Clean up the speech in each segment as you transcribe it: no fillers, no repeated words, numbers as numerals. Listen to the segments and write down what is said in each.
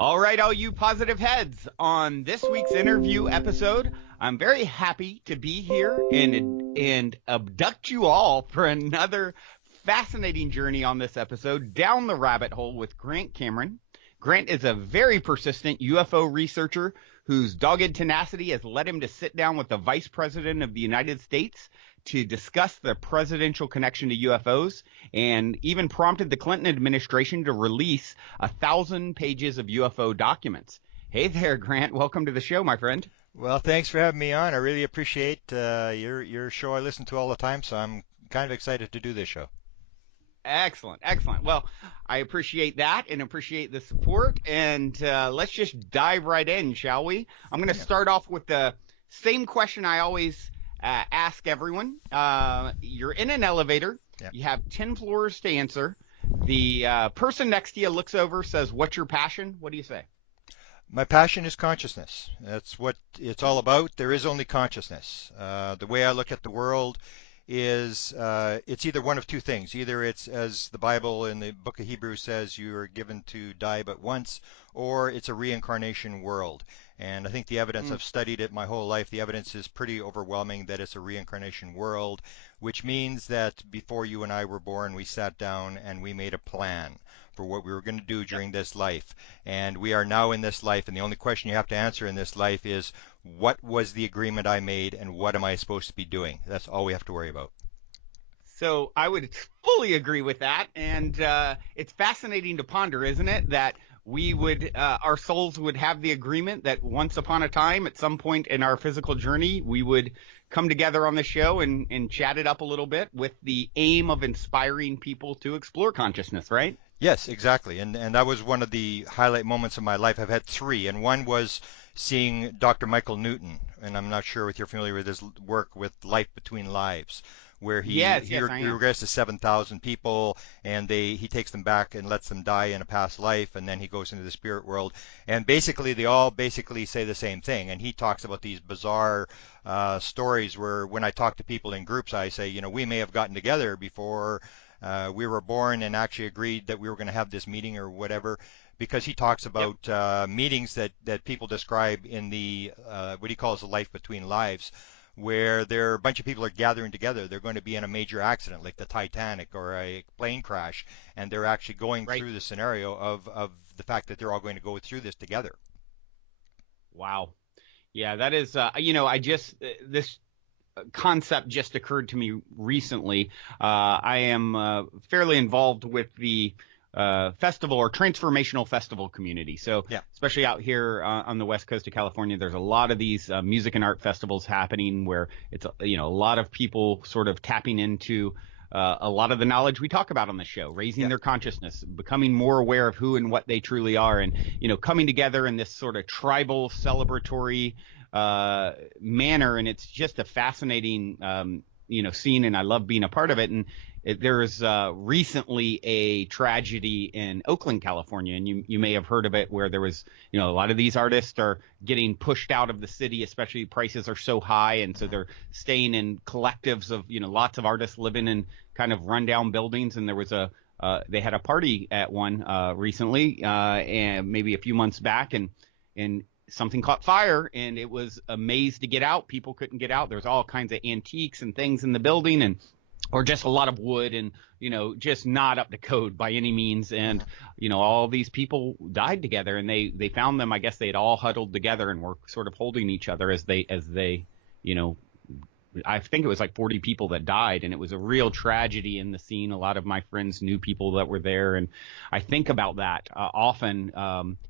All right, all you positive heads, on this week's interview episode, I'm very happy to be here and abduct you all for another fascinating journey on this episode down the rabbit hole with Grant Cameron. Grant is a very persistent UFO researcher whose dogged tenacity has led him to sit down with the Vice President of the United States to discuss the presidential connection to UFOs, and even prompted the Clinton administration to release 1,000 pages of UFO documents. Hey there, Grant. Welcome to the show, my friend. Well, thanks for having me on. I really appreciate your show. I listen to all the time, so I'm kind of excited to do this show. Excellent, excellent. Well, I appreciate that and appreciate the support. And let's just dive right in, shall we? I'm going to start off with the same question I always ask everyone. You're in an elevator. Yeah. You have 10 floors to answer. The person next to you looks over, says, "What's your passion?" What do you say? My passion is consciousness. That's what it's all about. There is only consciousness. The way I look at the world is it's either one of two things. Either it's, as the Bible in the book of Hebrews says, you are given to die but once, or it's a reincarnation world. And I think the evidence, I've studied it my whole life, the evidence is pretty overwhelming that it's a reincarnation world, which means that before you and I were born, we sat down and we made a plan for what we were going to do during this life. And we are now in this life, and the only question you have to answer in this life is, what was the agreement I made and what am I supposed to be doing? That's all we have to worry about. So I would fully agree with that. And it's fascinating to ponder, isn't it, that we would, our souls would have the agreement that once upon a time, at some point in our physical journey, we would come together on the show and chat it up a little bit with the aim of inspiring people to explore consciousness, right? Yes, exactly. And that was one of the highlight moments of my life. I've had three, and one was seeing Dr. Michael Newton, and I'm not sure if you're familiar with his work with Life Between Lives, where Yes, yes, I he am. regrets to 7,000 people, and he takes them back and lets them die in a past life, and then he goes into the spirit world, and basically they all basically say the same thing. And he talks about these bizarre stories where when I talk to people in groups, I say, we may have gotten together before we were born and actually agreed that we were going to have this meeting or whatever, because he talks Yep. about meetings that people describe in the what he calls the life between lives, where there a bunch of people are gathering together. They're going to be in a major accident like the Titanic or a plane crash, and they're actually going Right. through the scenario of the fact that they're all going to go through this together. Wow. Yeah, that is, I just, this concept just occurred to me recently. I am fairly involved with the festival or transformational festival community. So, Yeah. especially out here on the west coast of California, there's a lot of these music and art festivals happening where it's, a lot of people sort of tapping into a lot of the knowledge we talk about on the show, raising Yeah. their consciousness, becoming more aware of who and what they truly are, and coming together in this sort of tribal celebratory manner. And it's just a fascinating scene, and I love being a part of it. And there was recently a tragedy in Oakland, California, and you may have heard of it, where there was, a lot of these artists are getting pushed out of the city, especially prices are so high, and so they're staying in collectives of, lots of artists living in kind of rundown buildings. And there was they had a party at one recently, and maybe a few months back, and something caught fire, and it was a maze to get out. People couldn't get out. There's all kinds of antiques and things in the building, or just a lot of wood, and just not up to code by any means. And all these people died together, and they found them. I guess they had all huddled together and were sort of holding each other as they I think it was like 40 people that died, and it was a real tragedy in the scene. A lot of my friends knew people that were there, and I think about that often,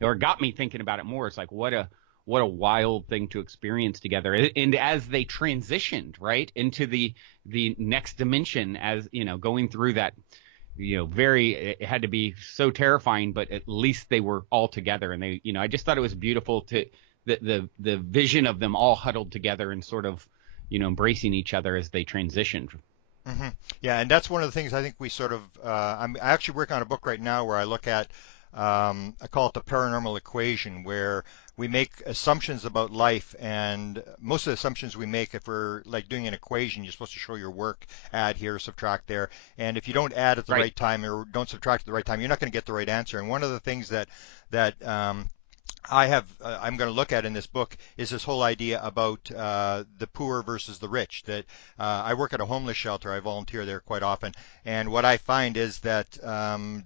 or got me thinking about it more. It's like, what a wild thing to experience together. And as they transitioned right into the next dimension, as going through that, it had to be so terrifying, but at least they were all together. And they, I just thought it was beautiful to the vision of them all huddled together and sort of embracing each other as they transitioned. Hmm. Yeah, and that's one of the things I think we sort of. I actually work on a book right now where I look at. I call it the paranormal equation, where we make assumptions about life, and most of the assumptions we make, if we're like doing an equation, you're supposed to show your work, add here, subtract there, and if you don't add at the Right. right time or don't subtract at the right time, you're not going to get the right answer. And one of the things that I'm going to look at in this book is this whole idea about the poor versus the rich. That I work at a homeless shelter. I volunteer there quite often, and what I find is that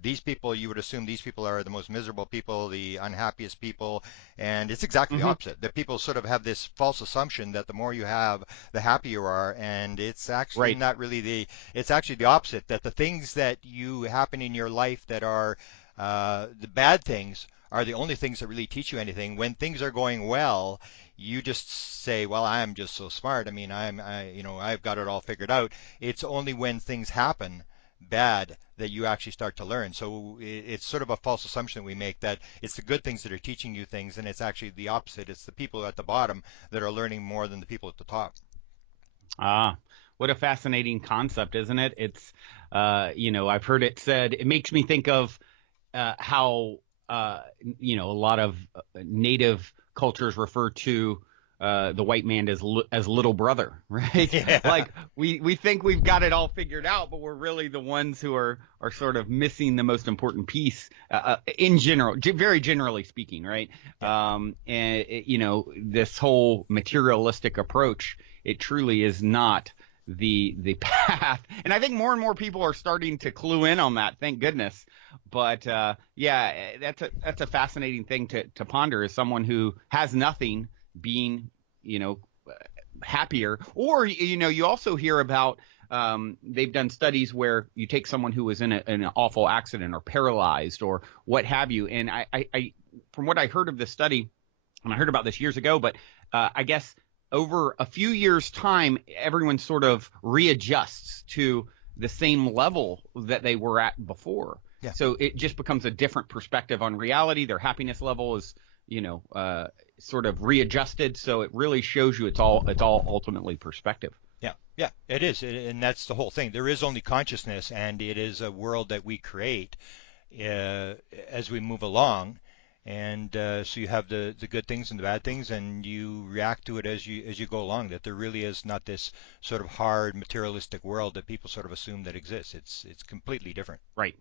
these people, you would assume these people are the most miserable people, the unhappiest people, and it's exactly the Hmm. opposite. That people sort of have this false assumption that the more you have, the happier you are, and it's actually Right. not really the. It's actually the opposite. That the things that you happen in your life that are the bad things are the only things that really teach you anything. When things are going well, you just say, "Well, I'm just so smart. I mean, I've got it all figured out." It's only when things happen bad that you actually start to learn. So it's sort of a false assumption we make that it's the good things that are teaching you things, and it's actually the opposite. It's the people at the bottom that are learning more than the people at the top. Ah, what a fascinating concept, isn't it? It's, I've heard it said. It makes me think of how a lot of native cultures refer to the white man as little brother, right? Yeah. Like we think we've got it all figured out, but we're really the ones who are sort of missing the most important piece in general, very generally speaking, right? Yeah. And this whole materialistic approach, it truly is not the path. And I think more and more people are starting to clue in on that. Thank goodness. But yeah, that's a fascinating thing to ponder as someone who has nothing being, you know, happier. Or you also hear about they've done studies where you take someone who was in an awful accident or paralyzed or what have you. And I from what I heard of this study, and I heard about this years ago, but I guess over a few years' time, everyone sort of readjusts to the same level that they were at before. Yeah. So it just becomes a different perspective on reality. Their happiness level is, sort of readjusted. So it really shows you it's all ultimately perspective. Yeah, yeah, it is, and that's the whole thing. There is only consciousness, and it is a world that we create as we move along. And so you have the good things and the bad things, and you react to it as you go along. That there really is not this sort of hard materialistic world that people sort of assume that exists. It's completely different. Right.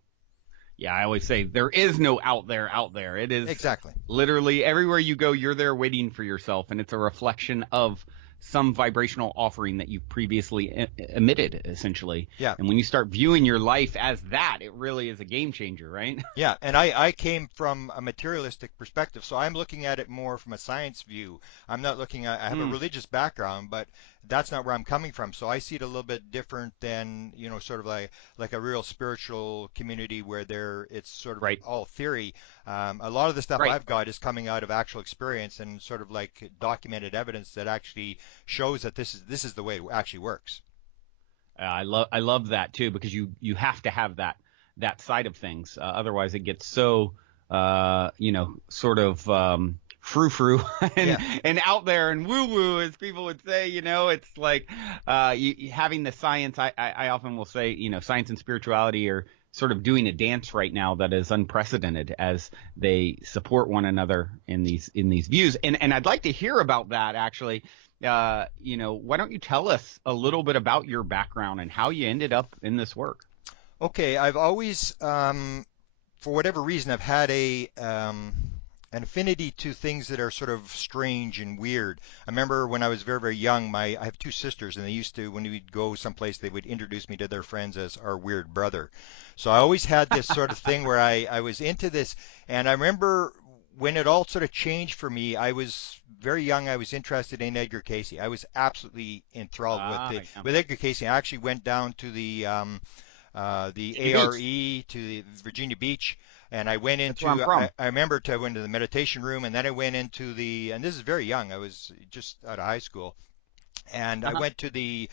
Yeah, I always say there is no out there out there. It is Exactly. literally everywhere you go, you're there waiting for yourself, and it's a reflection of some vibrational offering that you've previously emitted, essentially. Yeah. And when you start viewing your life as that, it really is a game changer, right? Yeah, and I came from a materialistic perspective, so I'm looking at it more from a science view. I'm not looking at, I have a Mm, religious background, but that's not where I'm coming from. So I see it a little bit different than, sort of like a real spiritual community where it's sort of right, all theory. A lot of the stuff right. I've got is coming out of actual experience and sort of like documented evidence that actually shows that this is the way it actually works. I love that too because you have to have that side of things. Otherwise, it gets so sort of frou frou and Yeah. and out there and woo woo, as people would say. It's like having the science. I often will say, science and spirituality are sort of doing a dance right now that is unprecedented as they support one another in these views. And I'd like to hear about that actually. Why don't you tell us a little bit about your background and how you ended up in this work? Okay, I've always, for whatever reason, I've had an affinity to things that are sort of strange and weird. I remember when I was very, very young, I have two sisters, and they used to, when we'd go someplace, they would introduce me to their friends as our weird brother. So I always had this sort of thing where I was into this, and I remember when it all sort of changed for me, I was very young. I was interested in Edgar Casey. I was absolutely enthralled with Ah, the yeah. with Edgar Casey. I actually went down to the Virginia Beach. ARE to the Virginia Beach, and I went That's where I'm into. I, from. I remember I went to the meditation room, and then I went into and this is very young. I was just out of high school, and I Uh-huh. went to the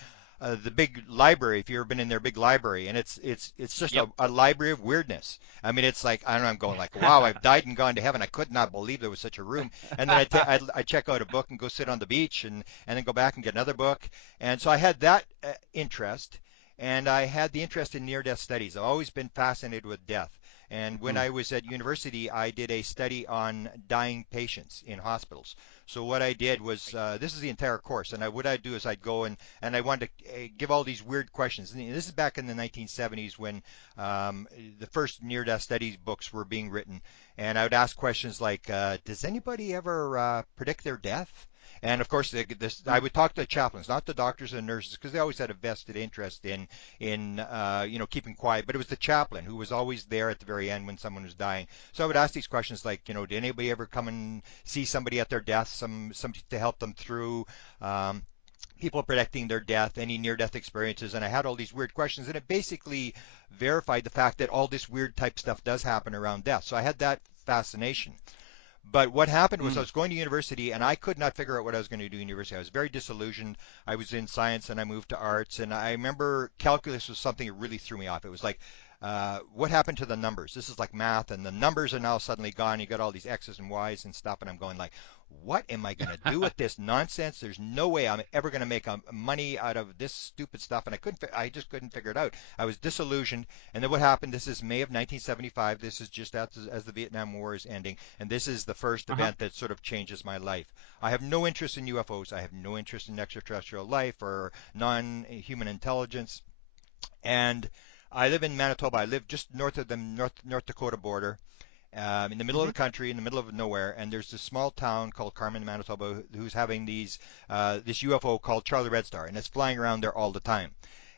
big library. If you've ever been in their big library, and it's just Yep. a library of weirdness. I mean, it's like I don't know. I'm going like, wow, I've died and gone to heaven. I could not believe there was such a room. And then I check out a book and go sit on the beach, and then go back and get another book. And so I had that interest, and I had the interest in near-death studies. I've always been fascinated with death. And when Mm. I was at university, I did a study on dying patients in hospitals. So what I did was, this is the entire course, and what I'd do is I'd go and I wanted to give all these weird questions. And this is back in the 1970s when the first near-death studies books were being written, and I would ask questions like, does anybody ever predict their death? And of course, I Mm. would talk to the chaplains, not the doctors and nurses, because they always had a vested interest in keeping quiet. But it was the chaplain who was always there at the very end when someone was dying. So I would ask these questions like, did anybody ever come and see somebody at their death, some to help them through? Um, People predicting their death, any near-death experiences, and I had all these weird questions, and it basically verified the fact that all this weird type stuff does happen around death. So I had that fascination. But what happened was I Mm. was going to university and I could not figure out what I was going to do in university. I was very disillusioned. I was in science and I moved to arts, and I remember calculus was something that really threw me off. It was like, what happened to the numbers? This is like math, and the numbers are now suddenly gone. You got all these X's and Y's and stuff, and I'm going like, what am I going to do with this nonsense? There's no way I'm ever going to make money out of this stupid stuff, and I just couldn't figure it out. I was disillusioned, and then what happened? This is May of 1975. This is just as the Vietnam War is ending, and this is the first Uh-huh. event that sort of changes my life. I have no interest in UFOs. I have no interest in extraterrestrial life or non-human intelligence, and I live in Manitoba. I live just north of the North Dakota border, in the middle of Mm-hmm. the country, in the middle of nowhere, and there's this small town called Carmen, Manitoba, who's having this UFO called Charlie Red Star, and it's flying around there all the time.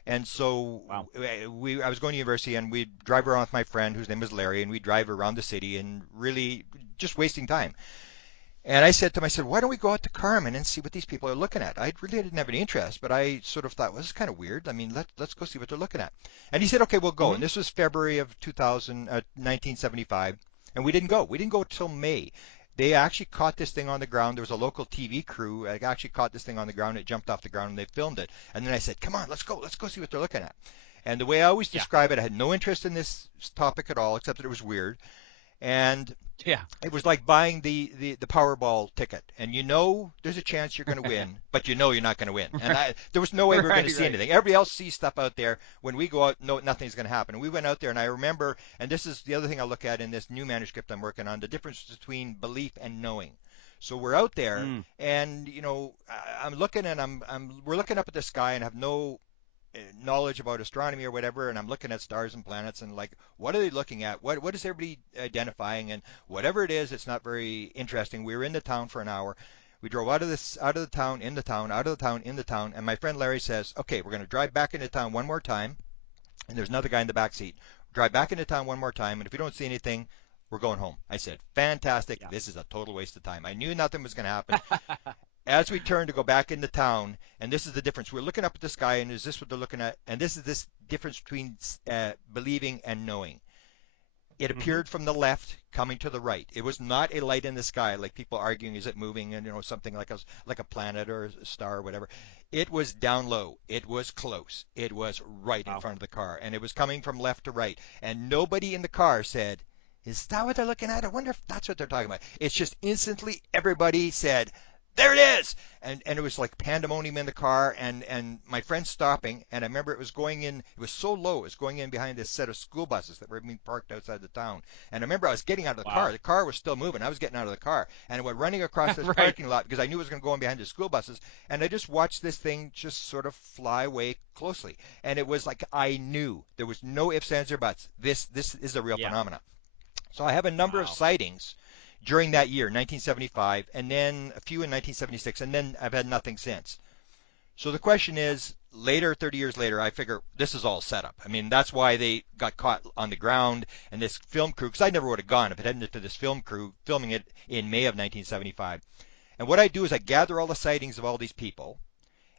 And so Wow. I was going to university, and we'd drive around with my friend, whose name is Larry, and we'd drive around the city, and really just wasting time. And I said to him, I said, why don't we go out to Carmen and see what these people are looking at? I really didn't have any interest, but I sort of thought, well, this is kind of weird. I mean, let's go see what they're looking at. And he said, okay, we'll go. Mm-hmm. And this was February of 1975. And we didn't go. We didn't go till May. They actually caught this thing on the ground. There was a local TV crew actually caught this thing on the ground. It jumped off the ground and they filmed it. And then I said, come on, let's go. Let's go see what they're looking at. And the way I always Yeah. describe it, I had no interest in this topic at all, except that it was weird. And Yeah. it was like buying the Powerball ticket, and there's a chance you're going to win, but you're not going to win. And there was no way we were going to Right. see Right. anything. Everybody else sees stuff out there. When we go out, no, nothing's going to happen. And we went out there, and I remember, and this is the other thing I look at in this new manuscript I'm working on, the difference between belief and knowing. So we're out there, Mm. and I'm looking, and we're looking up at the sky, and have no knowledge about astronomy or whatever, and I'm looking at stars and planets and like, what are they looking at? What is everybody identifying? And whatever it is, it's not very interesting. We were in the town for an hour. We drove out of the town, in the town, out of the town, in the town, and my friend Larry says, okay, we're going to drive back into town one more time, and there's another guy in the back seat. Drive back into town one more time, and if we don't see anything, we're going home. I said, fantastic. Yeah. This is a total waste of time. I knew nothing was going to happen. As we turn to go back into town, and this is the difference. We're looking up at the sky, and is this what they're looking at? And this is this difference between believing and knowing. It Mm-hmm. appeared from the left, coming to the right. It was not a light in the sky, like people arguing, is it moving, and something like a planet or a star or whatever. It was down low. It was close. It was right in Wow. front of the car, and it was coming from left to right. And nobody in the car said, "Is that what they're looking at? I wonder if that's what they're talking about." It's just instantly everybody said, there it is, and it was like pandemonium in the car, and my friend stopping, and I remember it was going in. It was so low, it was going in behind this set of school buses that were being parked outside the town. And I remember I was getting out of the car. Wow. The car was still moving. I was getting out of the car, and I went running across this Right. parking lot because I knew it was going to go in behind the school buses. And I just watched this thing just sort of fly away closely, and it was like I knew there was no ifs, ands, or buts. This is a real Yeah. phenomenon. So I have a number of Wow. sightings during that year, 1975, and then a few in 1976, and then I've had nothing since. So the question Yeah. is, later, 30 years later, I figure this is all set up. I mean, that's why they got caught on the ground, and this film crew, because I never would have gone if it hadn't been to this film crew filming it in May of 1975. And what I do is I gather all the sightings of all these people,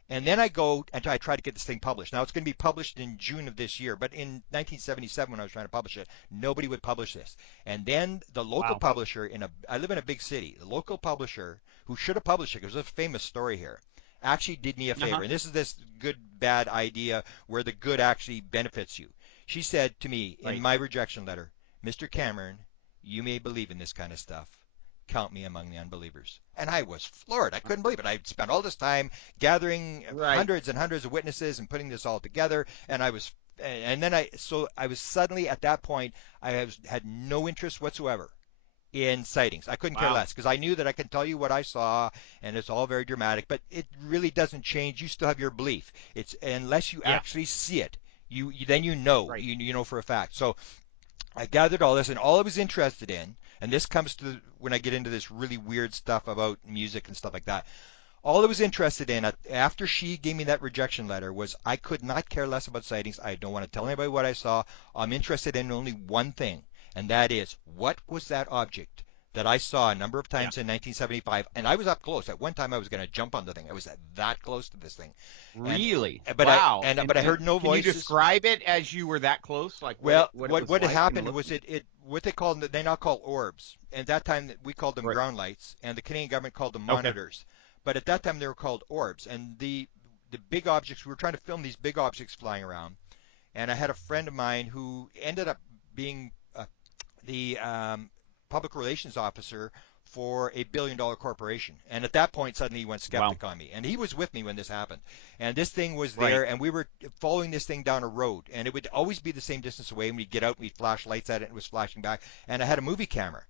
and then I go and I try to get this thing published. Now it's going to be published in June of this year, but in 1977 when I was trying to publish it, nobody would publish this. And then the local Wow. publisher I live in a big city. The local publisher who should have published it, because there's a famous story here, actually did me a Uh-huh. favor. And this is this good bad idea where the good actually benefits you. She said to me in Right. my rejection letter, Mr. Cameron, you may believe in this kind of stuff. Count me among the unbelievers. And I was floored. I couldn't believe it. I spent all this time gathering Right. hundreds and hundreds of witnesses and putting this all together, and I was and then I was suddenly at that point, had no interest whatsoever in sightings. I couldn't care Wow. less because I knew that I can tell you what I saw, and it's all very dramatic, but it really doesn't change. You still have your belief. It's unless you Yeah. actually see it, then you know, Right. you know for a fact. So I gathered all this, and all I was interested in, and this comes to when I get into this really weird stuff about music and stuff like that. All I was interested in after she gave me that rejection letter was I could not care less about sightings. I don't want to tell anybody what I saw. I'm interested in only one thing, and that is what was that object that I saw a number of Yeah. times in 1975, and I was up close. At one time, I was going to jump on the thing. I was that close to this thing, and Really? but I Wow. and And but I heard no can you voices. describe it as you were that close? Like Well, what it was what had like and happened was looking? it what they now call orbs. And at that time we called them Right. ground lights, and the Canadian government called them Okay. monitors. But at that time they were called orbs. And the big objects, we were trying to film these big objects flying around. And I had a friend of mine who ended up being the public relations officer for a $1 billion corporation. And at that point, suddenly he went Wow. skeptic on me. And he was with me when this happened. And this thing was Right. there, and we were following this thing down a road. And it would always be the same distance away. And we'd get out, and we'd flash lights at it, and it was flashing back. And I had a movie camera.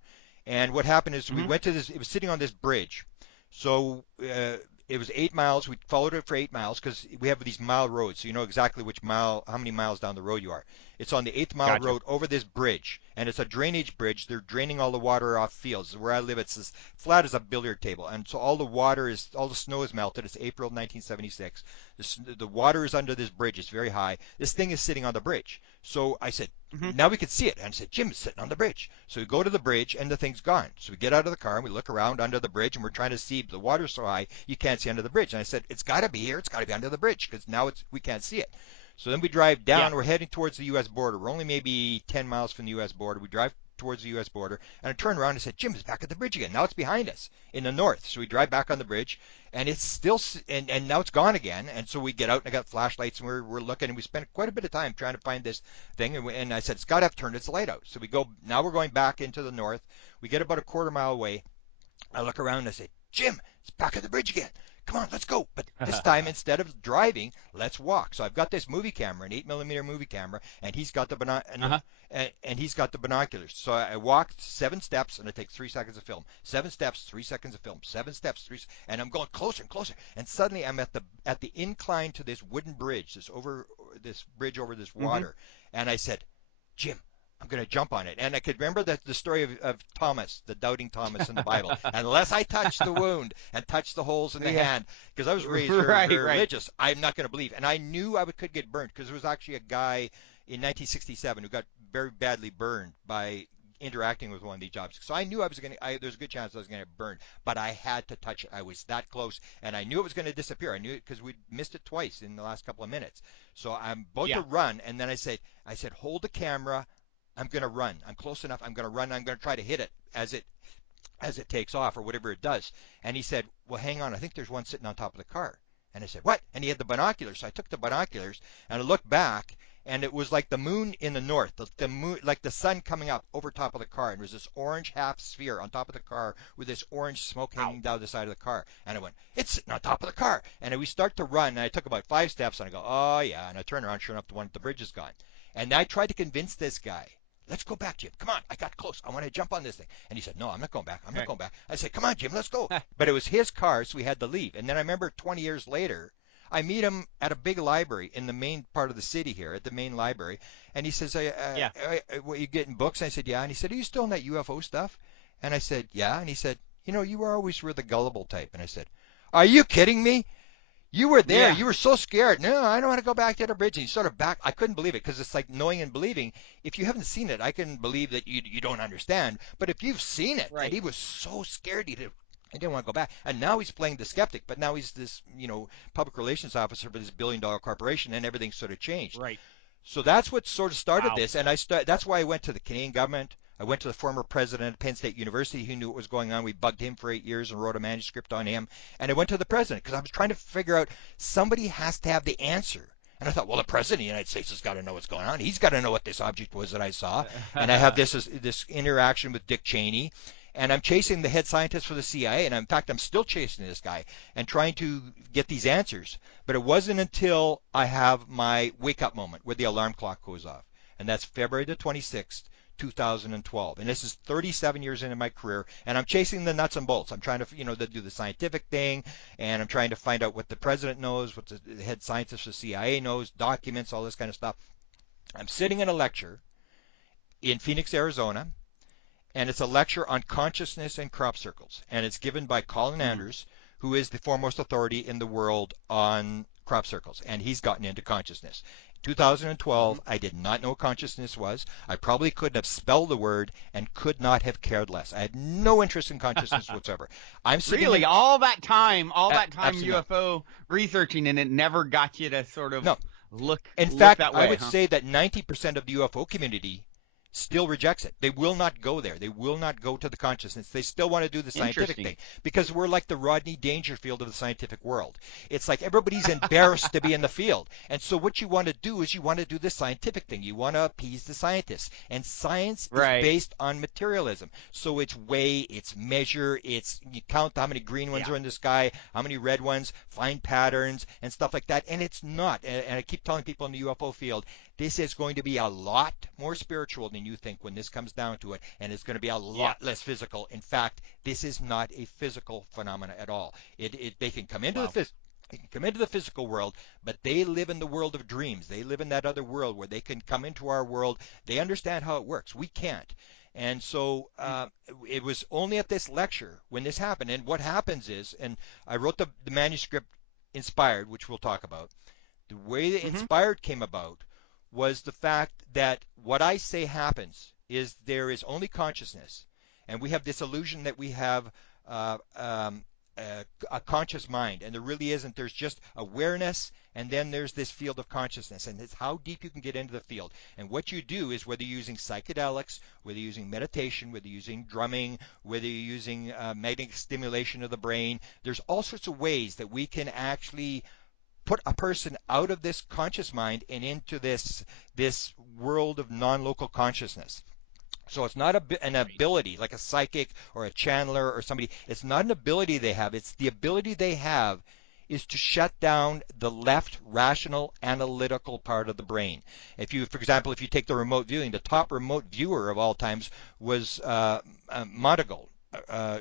And what happened is we Hmm. went to this, it was sitting on this bridge. So it was 8 miles. We followed it for 8 miles because we have these mile roads. So you know exactly which mile, how many miles down the road you are. It's on the eighth mile Gotcha. road over this bridge, and it's a drainage bridge. They're draining all the water off fields. Where I live, it's as flat as a billiard table, and so all the snow is melted. It's April 1976. The water is under this bridge. It's very high. This thing is sitting on the bridge. So I said, Hmm. now we can see it. And I said, Jim is sitting on the bridge. So we go to the bridge, and the thing's gone. So we get out of the car, and we look around under the bridge, and we're trying to see. The water's so high, you can't see under the bridge. And I said, it's got to be here. It's got to be under the bridge because now we can't see it. So then we drive Yeah. down. We're heading towards the U.S. border. We're only maybe 10 miles from the U.S. border. We drive towards the U.S. border, and I turned around and said, Jim is back at the bridge again. Now it's behind us in the north. So we drive back on the bridge, and it's still, and now it's gone again. And so we get out, and I got flashlights, and we're looking, and we spent quite a bit of time trying to find this thing. And I said, it's got to have turned its light out. So now we're going back into the north. We get about a quarter mile away. I look around and I say, Jim, it's back at the bridge again. Come on, let's go. But this time, instead of driving, let's walk. So I've got this movie camera, an 8 millimeter movie camera, and he's got Uh-huh. and he's got the binoculars. So I walked 7 steps, and it takes 3 seconds of film. 7 steps, 3 seconds of film. 7 steps, and I'm going closer and closer. And suddenly, I'm at the incline to this wooden bridge, this bridge over this Hmm. water. And I said, Jim, I'm going to jump on it. And I could remember the story of Thomas, the doubting Thomas in the Bible. Unless I touch the wound and touch the holes in the Yeah. hand, because I was raised very, Right. very Right. religious, I'm not going to believe. And I knew could get burnt because there was actually a guy in 1967 who got very badly burned by interacting with one of these objects. So I knew there's a good chance I was going to get burned, but I had to touch it. I was that close, and I knew it was going to disappear. I knew it because we'd missed it twice in the last couple of minutes. So I'm about to Yeah. run, and then I said, hold the camera. I'm going to run. I'm close enough. I'm going to run. I'm going to try to hit it as it takes off or whatever it does. And he said, well, hang on. I think there's one sitting on top of the car. And I said, what? And he had the binoculars. So I took the binoculars and I looked back, and it was like the moon in the north, the moon, like the sun coming up over top of the car. And there was this orange half sphere on top of the car with this orange smoke Wow. hanging down the side of the car. And I went, it's sitting on top of the car. And we start to run, and I took about 5 steps, and I go, oh yeah. And I turn around, sure enough, the one at the bridge is gone. And I tried to convince this guy, let's go back, Jim. Come on, I got close. I want to jump on this thing. And he said, no, I'm not going back. I'm not Okay. going back. I said, come on, Jim, let's go. But it was his car, so we had to leave. And then I remember 20 years later, I meet him at a big library in the main part of the city here, at the main library. And he says, Yeah. what, you getting books? And I said, yeah. And he said, are you still in that UFO stuff? And I said, yeah. And he said, you were the gullible type. And I said, are you kidding me? You were there. Yeah. You were so scared. No, I don't want to go back to the bridge. And he sort of back. I couldn't believe it because it's like knowing and believing. If you haven't seen it, I can believe that you don't understand. But if you've seen it, and Right. he was so scared, he didn't want to go back. And now he's playing the skeptic. But now he's this, public relations officer for this $1 billion corporation, and everything's sort of changed. Right. So that's what sort of started Wow. this, and that's why I went to the Canadian government. I went to the former president of Penn State University who knew what was going on. We bugged him for 8 years and wrote a manuscript on him. And I went to the president because I was trying to figure out somebody has to have the answer. And I thought, well, the president of the United States has got to know what's going on. He's got to know what this object was that I saw. And I have this interaction with Dick Cheney. And I'm chasing the head scientist for the CIA, and in fact, I'm still chasing this guy and trying to get these answers. But it wasn't until I have my wake-up moment where the alarm clock goes off, and that's February the 26th, 2012. And this is 37 years into my career, and I'm chasing the nuts and bolts. I'm trying to, do the scientific thing, and I'm trying to find out what the president knows, what the head scientist for the CIA knows, documents, all this kind of stuff. I'm sitting in a lecture in Phoenix, Arizona, and it's a lecture on consciousness and crop circles, and it's given by Colin Mm. Anders, who is the foremost authority in the world on crop circles, and he's gotten into consciousness. 2012, Hmm. I did not know what consciousness was. I probably couldn't have spelled the word and could not have cared less. I had no interest in consciousness whatsoever. I'm sitting Really, in all that time absolutely not. UFO researching, and it never got you to sort of No. look In look fact, that I way, would huh? say that 90% of the UFO community still rejects it. They will not go there. They will not go to the consciousness. They still want to do the scientific Interesting. thing because we're like the Rodney Dangerfield of the scientific world. It's like everybody's embarrassed to be in the field. And so what you want to do is you want to do the scientific thing. You want to appease the scientists. And science is Right. based on materialism. So it's weigh, it's measure, it's you count how many green ones Yeah. are in the sky, how many red ones, find patterns and stuff like that. And it's not. And I keep telling people in the UFO field, this is going to be a lot more spiritual than you think when this comes down to it, and it's going to be a Yeah. lot less physical. In fact, this is not a physical phenomena at all. They can come into Wow. they can come into the physical world, but they live in the world of dreams. They live in that other world where they can come into our world. They understand how it works. We can't. And so it was only at this lecture when this happened. And what happens is, and I wrote the manuscript Inspired, which we'll talk about. The way the Mm-hmm. Inspired came about was the fact that what I say happens is there is only consciousness, and we have this illusion that we have uh, um, a conscious mind, and there really isn't. There's just awareness, and then there's this field of consciousness, and it's how deep you can get into the field. And what you do is whether you're using psychedelics, whether you're using meditation, whether you're using drumming, whether you're using magnetic stimulation of the brain, there's all sorts of ways that we can actually put a person out of this conscious mind and into this world of non-local consciousness. So it's not an Right. ability like a psychic or a channeler or somebody. It's not an ability they have. It's the ability they have is to shut down the left rational analytical part of the brain. If you, for example, if you take the remote viewing, the top remote viewer of all times was Monagle, uh,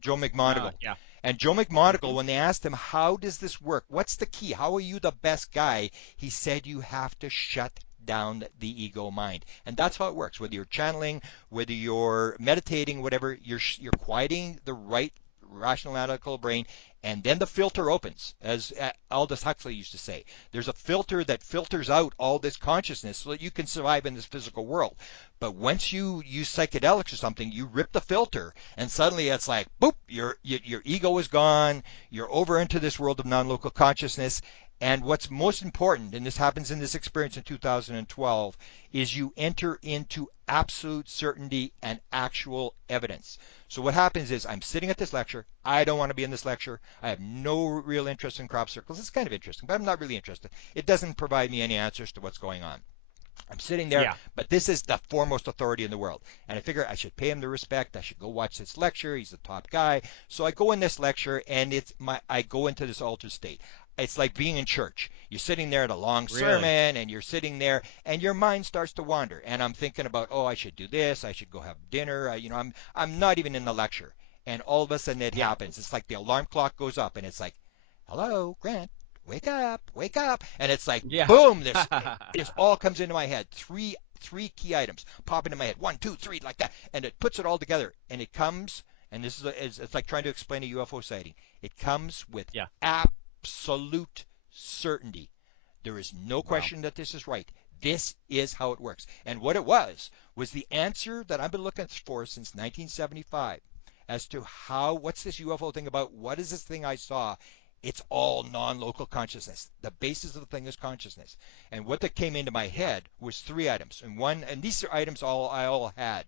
Joe McMonagle. Yeah. And Joe Mm-hmm. McMonagle, when they asked him, how does this work? What's the key? How are you the best guy? He said, you have to shut down the ego mind. And that's how it works. Whether you're channeling, whether you're meditating, whatever, you're quieting the right rational analytical brain, and then the filter opens, as Aldous Huxley used to say. There's a filter that filters out all this consciousness so that you can survive in this physical world. But once you use psychedelics or something, you rip the filter, and suddenly it's like, boop, your ego is gone. You're over into this world of non-local consciousness. And what's most important, and this happens in this experience in 2012, is you enter into absolute certainty and actual evidence. So what happens is I'm sitting at this lecture. I don't want to be in this lecture. I have no real interest in crop circles. It's kind of interesting, but I'm not really interested. It doesn't provide me any answers to what's going on. I'm sitting there, Yeah. but this is the foremost authority in the world. And I figure I should pay him the respect. I should go watch this lecture. He's the top guy. So I go in this lecture and I go into this altered state. It's like being in church. You're sitting there at a long Really. sermon and you're sitting there and your mind starts to wander. And I'm thinking about, oh, I should do this. I should go have dinner. I'm not even in the lecture. And all of a sudden it Yeah. happens. It's like the alarm clock goes up and it's like, hello, Grant, wake up. And it's like, Yeah. boom, this all comes into my head. Three key items pop into my head. One, two, three, like that. And it puts it all together. And it comes, and this is it's like trying to explain a UFO sighting. It comes with Yeah. absolute certainty. There is no Wow. question that this is right. This is how it works. And what it was the answer that I've been looking for since 1975 as to what's this UFO thing about? What is this thing I saw? It's all non-local consciousness. The basis of the thing is consciousness. And what that came into my Yeah. head was three items. And these are items I all had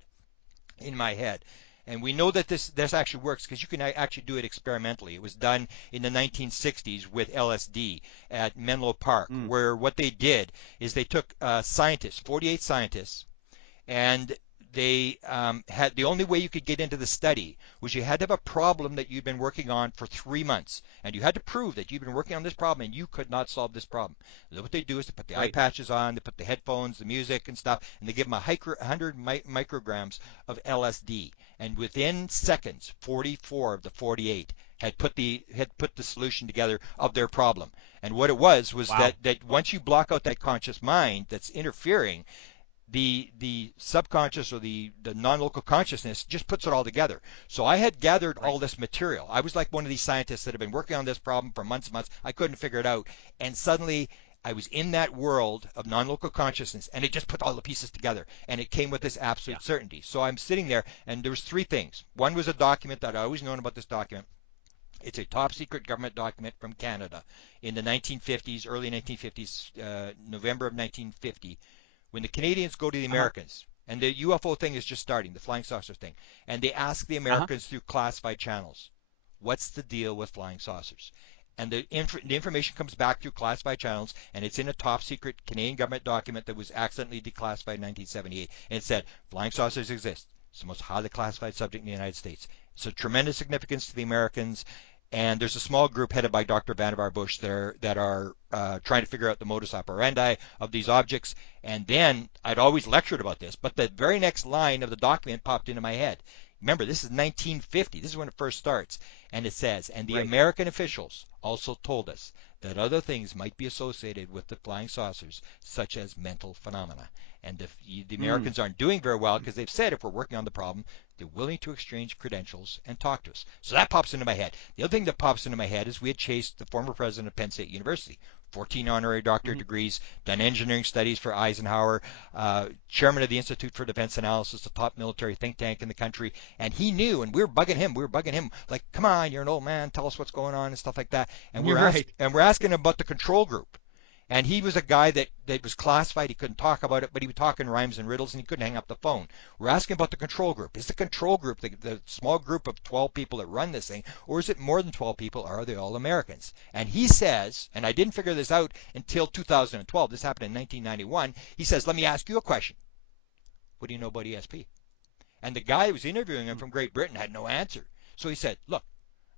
in my head. And we know that this actually works because you can actually do it experimentally. It was done in the 1960s with LSD at Menlo Park, Mm. where what they did is they took scientists, 48 scientists, and they had the only way you could get into the study was you had to have a problem that you'd been working on for 3 months, and you had to prove that you've been working on this problem and you could not solve this problem. So what they do is they put the eye Right. patches on, they put the headphones, the music and stuff, and they give them 100 micrograms of LSD, and within seconds, 44 of the 48 had put the solution together of their problem. And what it was that Wow. that once you block out that conscious mind that's interfering, the subconscious or the non-local consciousness just puts it all together. So I had gathered Right. all this material. I was like one of these scientists that have been working on this problem for months and months. I couldn't figure it out, and suddenly I was in that world of non-local consciousness, and it just put all the pieces together, and it came with this Yeah. absolute certainty. So I'm sitting there, and there was three things. One was a document that I always known about. This document, it's a top secret government document from Canada in the 1950s, early 1950s, November of 1950, when the Canadians go to the Uh-huh. Americans, and the UFO thing is just starting, the flying saucer thing, and they ask the Uh-huh. Americans through classified channels, what's the deal with flying saucers? And the information comes back through classified channels, and it's in a top secret Canadian government document that was accidentally declassified in 1978. And it said, flying saucers exist. It's the most highly classified subject in the United States. It's a tremendous significance to the Americans. And there's a small group headed by Dr. Vannevar Bush that are trying to figure out the modus operandi of these objects. And then I'd always lectured about this, but the very next line of the document popped into my head. Remember, this is 1950. This is when it first starts. And it says, and the Right. American officials also told us that other things might be associated with the flying saucers, such as mental phenomena. And if the Mm. Americans aren't doing very well, because they've said if we're working on the problem, they're willing to exchange credentials and talk to us. So that pops into my head. The other thing that pops into my head is we had chased the former president of Penn State University, 14 honorary doctorate Hmm. degrees, done engineering studies for Eisenhower, chairman of the Institute for Defense Analysis, the top military think tank in the country. And he knew, and we were bugging him. We were bugging him like, "Come on, you're an old man. Tell us what's going on," and stuff like that. And You're right. we're asking him about the control group. And he was a guy that was classified. He couldn't talk about it, but he would talk in rhymes and riddles, and he couldn't hang up the phone. We're asking about the control group. Is the control group the small group of 12 people that run this thing, or is it more than 12 people? Or are they all Americans? And he says, and I didn't figure this out until 2012. This happened in 1991. He says, "Let me ask you a question. What do you know about ESP?" And the guy who was interviewing him Mm. from Great Britain had no answer. So he said, "Look,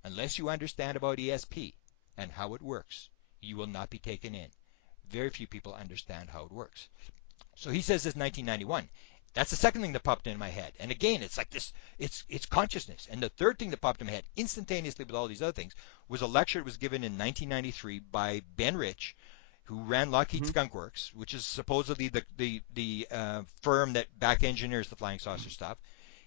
unless you understand about ESP and how it works, you will not be taken in. Very few people understand how it works." So he says this 1991. That's the second thing that popped in my head. And again, it's like this, it's consciousness. And the third thing that popped in my head instantaneously with all these other things was a lecture that was given in 1993 by Ben Rich, who ran Lockheed Hmm. Skunk Works, which is supposedly the firm that back engineers the flying saucer stuff.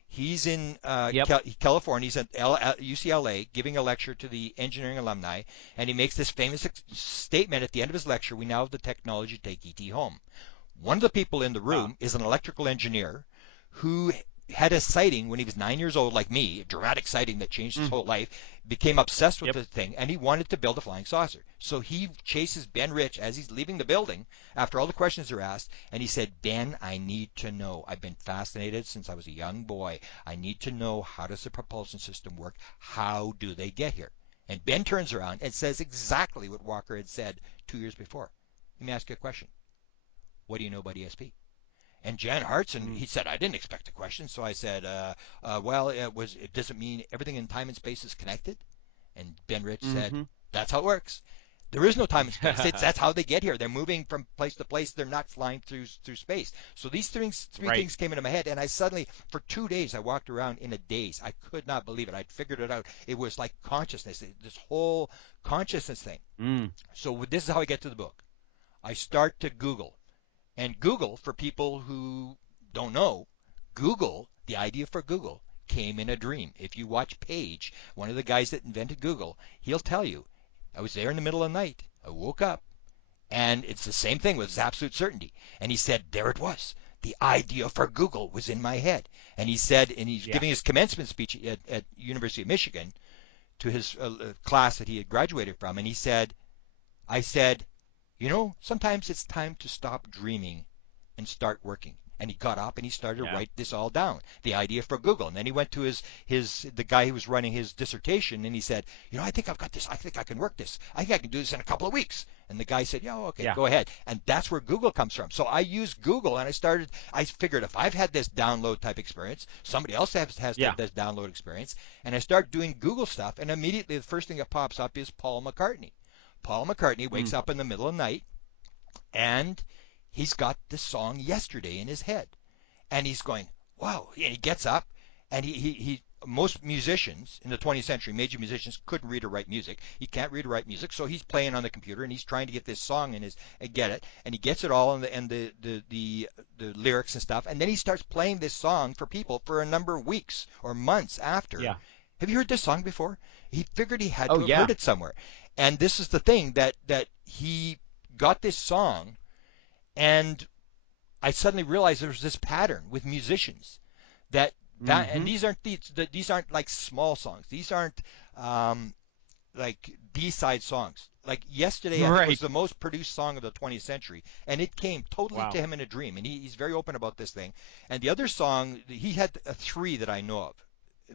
He's in Yep. California. He's at UCLA giving a lecture to the engineering alumni, and he makes this famous statement at the end of his lecture: "We now have the technology to take ET home." One of the people in the Wow. room is an electrical engineer who had a sighting when he was 9 years old, like me, a dramatic sighting that changed his Mm. whole life, became obsessed with Yep. the thing, and he wanted to build a flying saucer. So he chases Ben Rich as he's leaving the building after all the questions are asked, and he said, "Ben, I need to know. I've been fascinated since I was a young boy. I need to know, how does the propulsion system work? How do they get here?" And Ben turns around and says exactly what Walker had said 2 years before. "Let me ask you a question. What do you know about ESP?" And Jan Hartson, Mm. he said, "I didn't expect a question." So I said, "Well, it doesn't mean everything in time and space is connected?" And Ben Rich said, Mm-hmm. "That's how it works. There is no time and space. Yeah. That's how they get here. They're moving from place to place. They're not flying through space." So these three Right. things came into my head, and I suddenly, for 2 days, I walked around in a daze. I could not believe it. I'd figured it out. It was like consciousness, this whole consciousness thing. Mm. So this is how I get to the book. I start to Google. And Google, for people who don't know, Google, the idea for Google came in a dream. If you watch Page, one of the guys that invented Google, he'll tell you, "I was there in the middle of the night. I woke up, and it's the same thing with absolute certainty." And he said, "There it was. The idea for Google was in my head." And he said, and he's Yeah. giving his commencement speech at University of Michigan to his class that he had graduated from, and he said, "I said, sometimes it's time to stop dreaming and start working." And he got up and he started to Yeah. write this all down, the idea for Google. And then he went to the guy who was running his dissertation, and he said, I think I've got this. I think I can work this. I think I can do this in a couple of weeks. And the guy said, yeah, okay, Yeah. go ahead. And that's where Google comes from. So I used Google, and I figured if I've had this download type experience, somebody else has Yeah. this download experience. And I start doing Google stuff, and immediately the first thing that pops up is Paul McCartney. Paul McCartney wakes Mm. up in the middle of the night, and he's got this song Yesterday in his head. And he's going, wow. And he gets up, and most musicians in the 20th century, major musicians, couldn't read or write music. He can't read or write music, so he's playing on the computer, and he's trying to get this song in his and get it, and he gets it all, and the lyrics and stuff, and then he starts playing this song for people for a number of weeks or months after. Yeah. Have you heard this song before? He figured he had Oh, to have yeah. heard it somewhere, and this is the thing that he got this song, and I suddenly realized there's this pattern with musicians that and Mm-hmm. these aren't like small songs. These aren't um, like B-side songs. Like Yesterday, I think was Right. the most produced song of the 20th century, and it came totally to Wow. him in a dream. And he's very open about this thing. And the other song, he had three that I know of.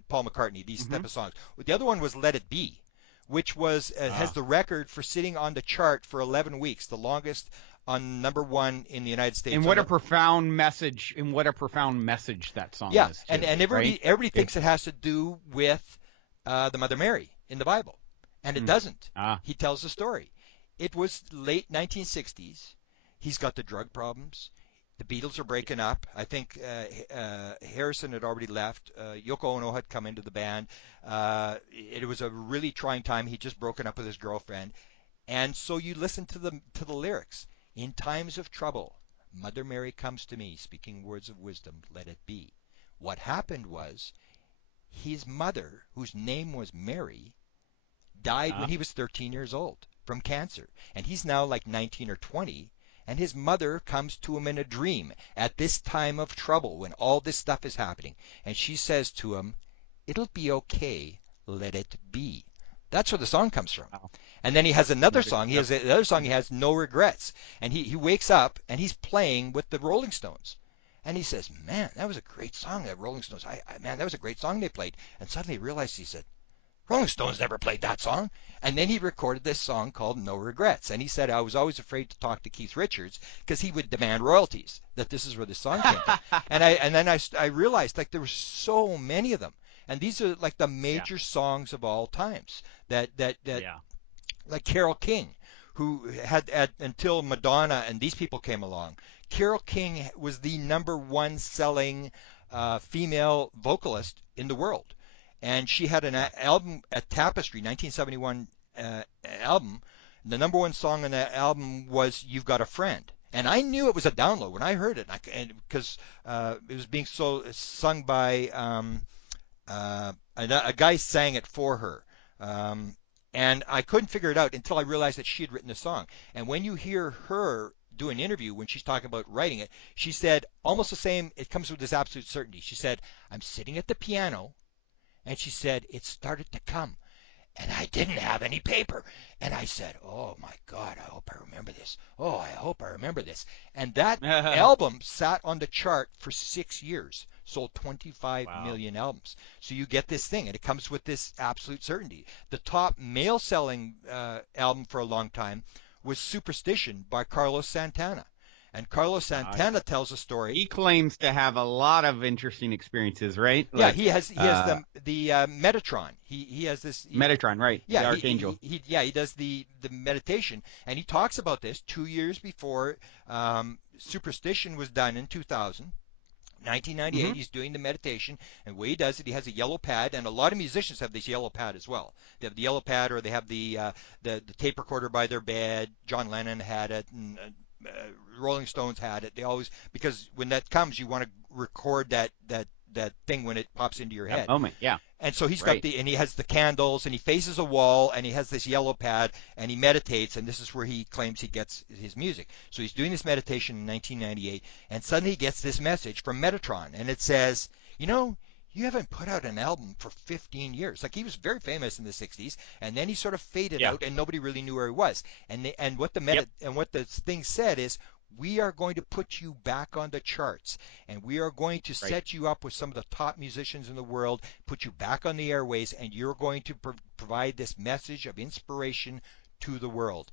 Paul McCartney, these Mm-hmm. type of songs. The other one was Let It Be, which was has Ah. the record for sitting on the chart for 11 weeks, the longest on number one in the United And States. On what a the profound message, and what a profound message that song Yeah, is too, and right? everybody It, thinks it has to do with the Mother Mary in the Bible, and it mm, doesn't. ah, He tells the story. It was late 1960s. He's got the drug problems. The Beatles are breaking up. I think Harrison had already left. Yoko Ono had come into the band. It was a really trying time. He'd just broken up with his girlfriend, and so you listen to the lyrics. In times of trouble, Mother Mary comes to me, speaking words of wisdom. Let it be. What happened was his mother, whose name was Mary, died when ah, he was 13 years old from cancer. And he's now like 19 or 20. And his mother comes to him in a dream at this time of trouble when all this stuff is happening. And she says to him, it'll be okay. Let it be. That's where the song comes from. wow. And then he has another What a, song. He that's, has another song. He has No Regrets. And he wakes up and he's playing with the Rolling Stones. And he says, man, that was a great song, that Rolling Stones. Man, that was a great song they played. And suddenly he realized, he said, Rolling Stones never played that song. And then he recorded this song called No Regrets. And he said, I was always afraid to talk to Keith Richards because he would demand royalties, that this is where the song came from. And then I realized like there were so many of them. And these are like the yeah, major songs of all times that yeah, like Carole King, who had until Madonna and these people came along. Carole King was the number one selling female vocalist in the world, and she had an yeah. album, a Tapestry 1971 album. The number one song on that album was "You've Got a Friend." And I knew it was a download when I heard it, and because it was being sung by a guy sang it for her. Um, and I couldn't figure it out until I realized that she had written the song. And when you hear her do an interview when she's talking about writing it, she said almost the same. It comes with this absolute certainty. She said, I'm sitting at the piano, and she said, it started to come and I didn't have any paper. And I said, oh my God, I hope I remember this. Oh, I hope I remember this. And that album sat on the chart for 6 years, sold 25 Wow. million albums. So you get this thing, and it comes with this absolute certainty. The top male selling album for a long time was Superstition by Carlos Santana. And Carlos Ah, yeah. Santana tells a story. He claims to have a lot of interesting experiences, right? Yeah, Like, he has the Metatron. He has this. Metatron, right? Yeah, The Archangel. he does the meditation, and he talks about this 2 years before Superstition was done in 2000. 1998, Mm-hmm. he's doing the meditation, and the way he does it, he has a yellow pad, and a lot of musicians have this yellow pad as well. They have the yellow pad, or they have the tape recorder by their bed. John Lennon had it, and Rolling Stones had it. They always, because when that comes, you want to record that thing when it pops into your That head. moment, yeah, And so right. and he has the candles, and he faces a wall, and he has this yellow pad, and he meditates, and this is where he claims he gets his music. So he's doing this meditation in 1998, and suddenly he gets this message from Metatron, and it says, you haven't put out an album for 15 years. Like, he was very famous in the 60s, and then he sort of faded Yeah. out, and nobody really knew where he was. And what Yep. the thing said is, we are going to put you back on the charts, and we are going to Right. set you up with some of the top musicians in the world, put you back on the airways, and you're going to provide this message of inspiration to the world.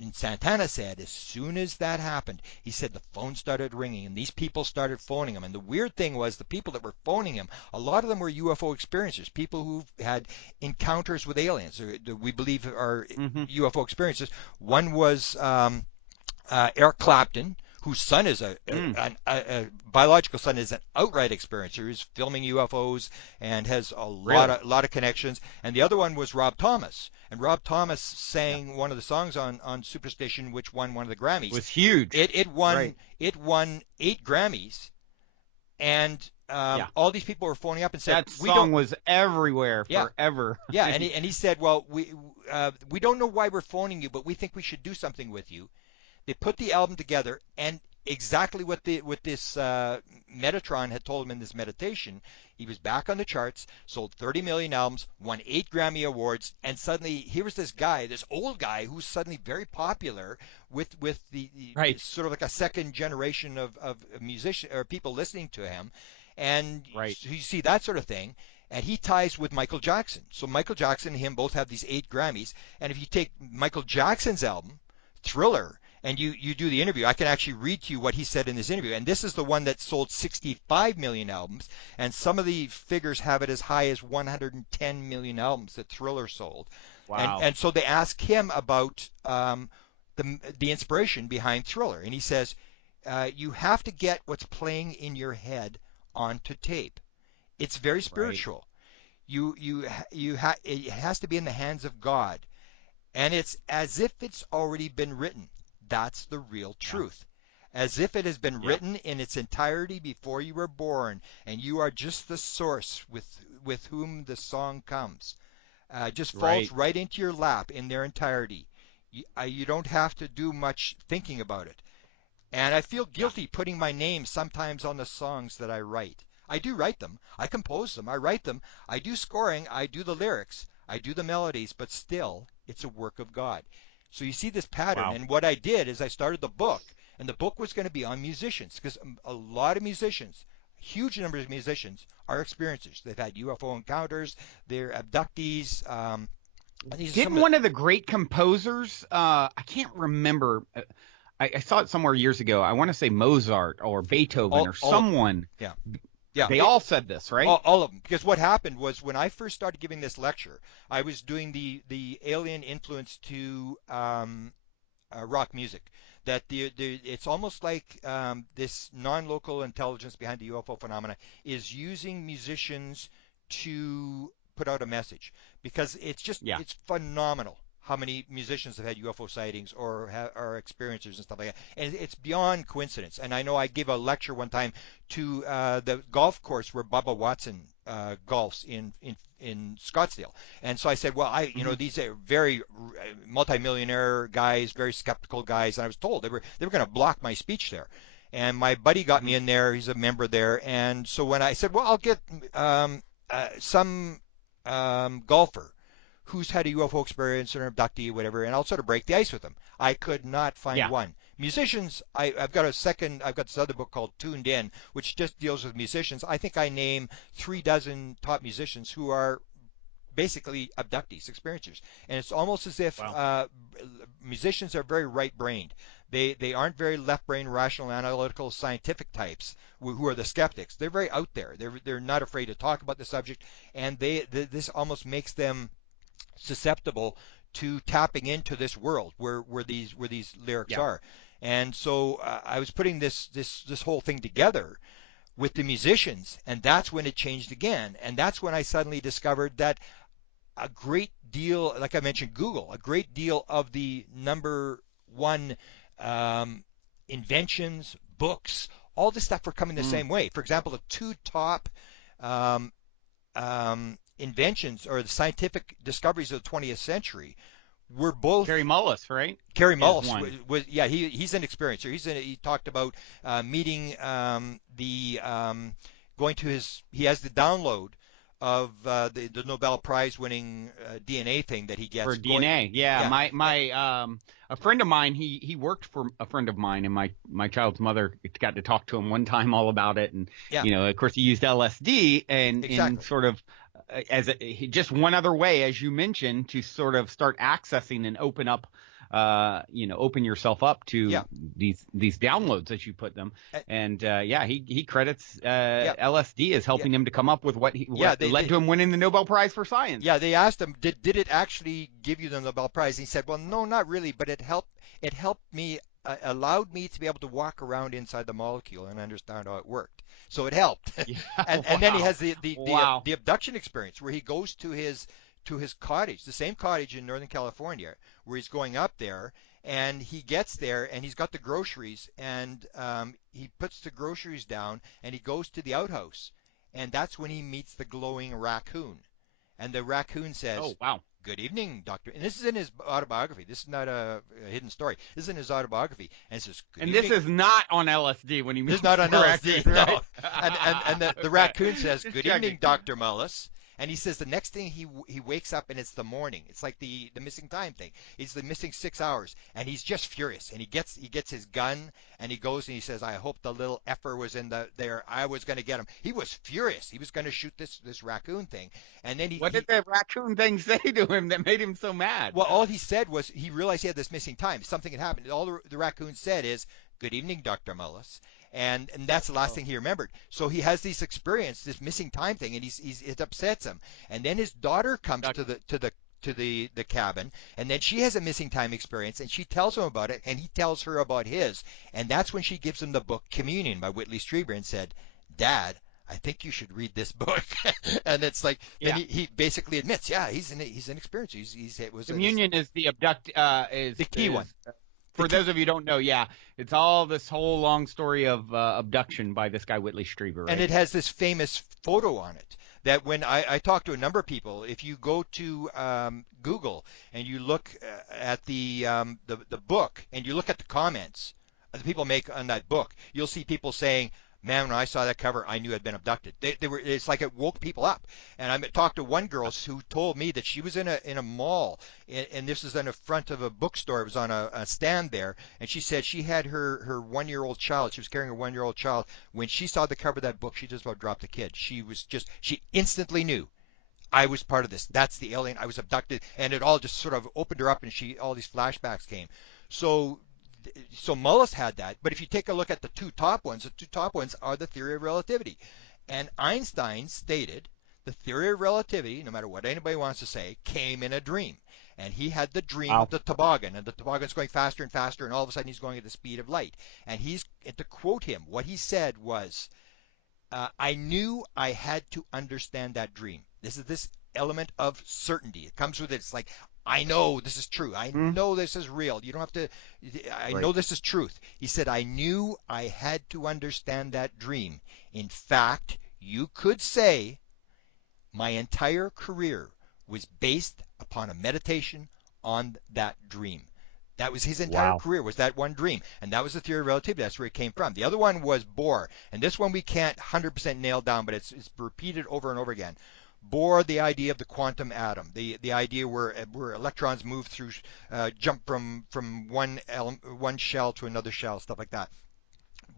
And Santana said as soon as that happened, he said the phone started ringing and these people started phoning him. And the weird thing was the people that were phoning him, a lot of them were UFO experiencers, people who've had encounters with aliens, or we believe are Hmm. UFO experiences. One was Eric Clapton, whose son is Mm. a biological son, is an outright experiencer. He's filming UFOs and has a Really? lot of connections. And the other one was Rob Thomas. And Rob Thomas Yeah. sang one of the songs on Superstition, which won one of the Grammys. Was huge. It Right. won 8 Grammys, and Yeah. all these people were phoning up and said, That "We don't." song was everywhere Yeah, forever. yeah, and he said, "Well, we don't know why we're phoning you, but we think we should do something with you." They put the album together, and exactly what this Metatron had told him in this meditation, he was back on the charts, sold 30 million albums, won 8 Grammy awards, and suddenly here was this guy, this old guy, who's suddenly very popular with the Right. sort of like a second generation of musician or people listening to him, and Right. so you see that sort of thing. And he ties with Michael Jackson. So Michael Jackson and him both have these 8 Grammys. And if you take Michael Jackson's album, Thriller, and you do the interview, I can actually read to you what he said in this interview. And this is the one that sold 65 million albums, and some of the figures have it as high as 110 million albums that Thriller sold. Wow. And so they ask him about the inspiration behind Thriller, and he says, you have to get what's playing in your head onto tape. It's very Right. spiritual. It has to be in the hands of God, and it's as if it's already been written. That's the real Yeah. truth. As if it has been Yeah. written in its entirety before you were born, and you are just the source with whom the song comes. Just falls Right. right into your lap in their entirety. You don't have to do much thinking about it. And I feel Yeah. guilty putting my name sometimes on the songs that I write. I do write them. I compose them. I write them. I do scoring. I do the lyrics. I do the melodies, but still, it's a work of God. So you see this pattern. Wow. And what I did is I started the book, and the book was going to be on musicians because a lot of musicians, huge numbers of musicians, are experiencers. They've had UFO encounters. They're abductees. And these are some Didn't of one of the great composers, I can't remember, I saw it somewhere years ago. I want to say Mozart or Beethoven or all of them. someone. Yeah. Yeah. They all said this, right? All of them. Because what happened was when I first started giving this lecture, I was doing the alien influence to rock music. That it's almost like this non-local intelligence behind the UFO phenomena is using musicians to put out a message, because Yeah. it's phenomenal how many musicians have had UFO sightings or are experiencers and stuff like that, and it's beyond coincidence. And I know I gave a lecture one time to the golf course where Bubba Watson golfs in Scottsdale. And so I said, well, Hmm. these are very multimillionaire guys, very skeptical guys, and I was told they were going to block my speech there. And my buddy got Hmm. me in there. He's a member there, and so when I said, well, I'll get some golfer who's had a UFO experience or an abductee or whatever, and I'll sort of break the ice with them. I could not find Yeah. one. Musicians, I've got this other book called Tuned In, which just deals with musicians. I think I name 3 dozen top musicians who are basically abductees, experiencers. And it's almost as if Wow. musicians are very right-brained. They aren't very left-brain, rational, analytical, scientific types who are the skeptics. They're very out there. They're not afraid to talk about the subject, and this almost makes them susceptible to tapping into this world where these lyrics Yeah. are. And so I was putting this whole thing together with the musicians, and that's when it changed again. And that's when I suddenly discovered that a great deal, like I mentioned, Google, a great deal of the number one um, inventions, books, all this stuff were coming the Mm. same way. For example, the two top um, inventions or the scientific discoveries of the 20th century were both. Carrie Mullis, right? Kerry Is Mullis one. yeah, he's an experiencer. He talked about meeting the going to his he has the download of the Nobel Prize winning DNA thing that he For gets going. DNA. Yeah, Yeah, a friend of mine, he worked for a friend of mine, and my child's mother got to talk to him one time all about it. And yeah, of course he used LSD and in exactly. sort of just one other way, as you mentioned, to sort of start accessing and open yourself up to Yeah, these downloads as you put them. uh, And yeah, he credits yeah, LSD as yeah, helping him to come up with yeah. what led to him winning the Nobel Prize for science. Yeah, they asked him, did it actually give you the Nobel Prize? And he said, well, no, not really, but it helped. It helped me, allowed me to be able to walk around inside the molecule and understand how it worked. So it helped. Yeah. And then he Wow. has Wow. the abduction experience where he goes to his cottage, the same cottage in Northern California, where he's going up there, and he gets there and he's got the groceries, and he puts the groceries down and he goes to the outhouse, and that's when he meets the glowing raccoon. And the raccoon says, Oh, wow. "Good evening, Doctor." And this is in his autobiography. This is not a hidden story. This is in his autobiography. And it says, "Good And this evening." is not on LSD when he This is meets not on the raccoon, LSD, no. right? And the Okay. raccoon says, Just "Good checking. evening, Dr. Mullis." And he says the next thing he wakes up and it's the morning. It's like the missing time thing. It's the missing 6 hours, and he's just furious. And he gets his gun and he goes and he says, "I hope the little effer was in there. I was going to get him." He was furious. He was going to shoot this raccoon thing. And then What did the raccoon thing say to him that made him so mad? well, all he said was he realized he had this missing time. Something had happened. All the raccoon said is, "Good evening, Dr. Mullis." And that's the last Oh, thing he remembered. So he has this experience, this missing time thing, and it upsets him. And then his daughter comes duck. to the cabin, and then she has a missing time experience, and she tells him about it, and he tells her about his. And that's when she gives him the book Communion by Whitley Strieber and said, "Dad, I think you should read this book." And it's like then Yeah. he basically admits, yeah, he's an experience. It was Communion is the the key one. The for key, those of you who don't know, yeah, it's all this whole long story of abduction by this guy Whitley Strieber, and right? it has this famous photo on it that when I talk to a number of people, if you go to Google and you look at the book and you look at the comments that people make on that book, you'll see people saying, "Man, when I saw that cover, I knew I'd been abducted." They were. It's like it woke people up. And I talked to one girl who told me that she was in a mall, and this is in the front of a bookstore. It was on a stand there, and she said she had her 1 year old child. She was carrying her 1 year old child. When she saw the cover of that book, she just about dropped the kid. She instantly knew I was part of this. That's the alien. I was abducted, and it all just sort of opened her up, and all these flashbacks came. So so Mullis had that, but if you take a look at the two top ones are the theory of relativity. And Einstein stated the theory of relativity, no matter what anybody wants to say, came in a dream. And he had the dream of Wow. the toboggan, and the toboggan's going faster and faster, and all of a sudden he's going at the speed of light. And to quote him, what he said was, "I knew I had to understand that dream." This is this element of certainty. It comes with it. It's like, I know this is true. I Hmm. know this is real. You don't have to, I know Right. this is truth. He said, "I knew I had to understand that dream. In fact, you could say my entire career was based upon a meditation on that dream." That was his entire Wow. career, was that one dream. And that was the theory of relativity. That's where it came from. The other one was Bohr. And this one we can't 100% nail down, but it's repeated over and over again. Bohr, the idea of the quantum atom, the idea where electrons move through, jump from one shell to another shell, stuff like that.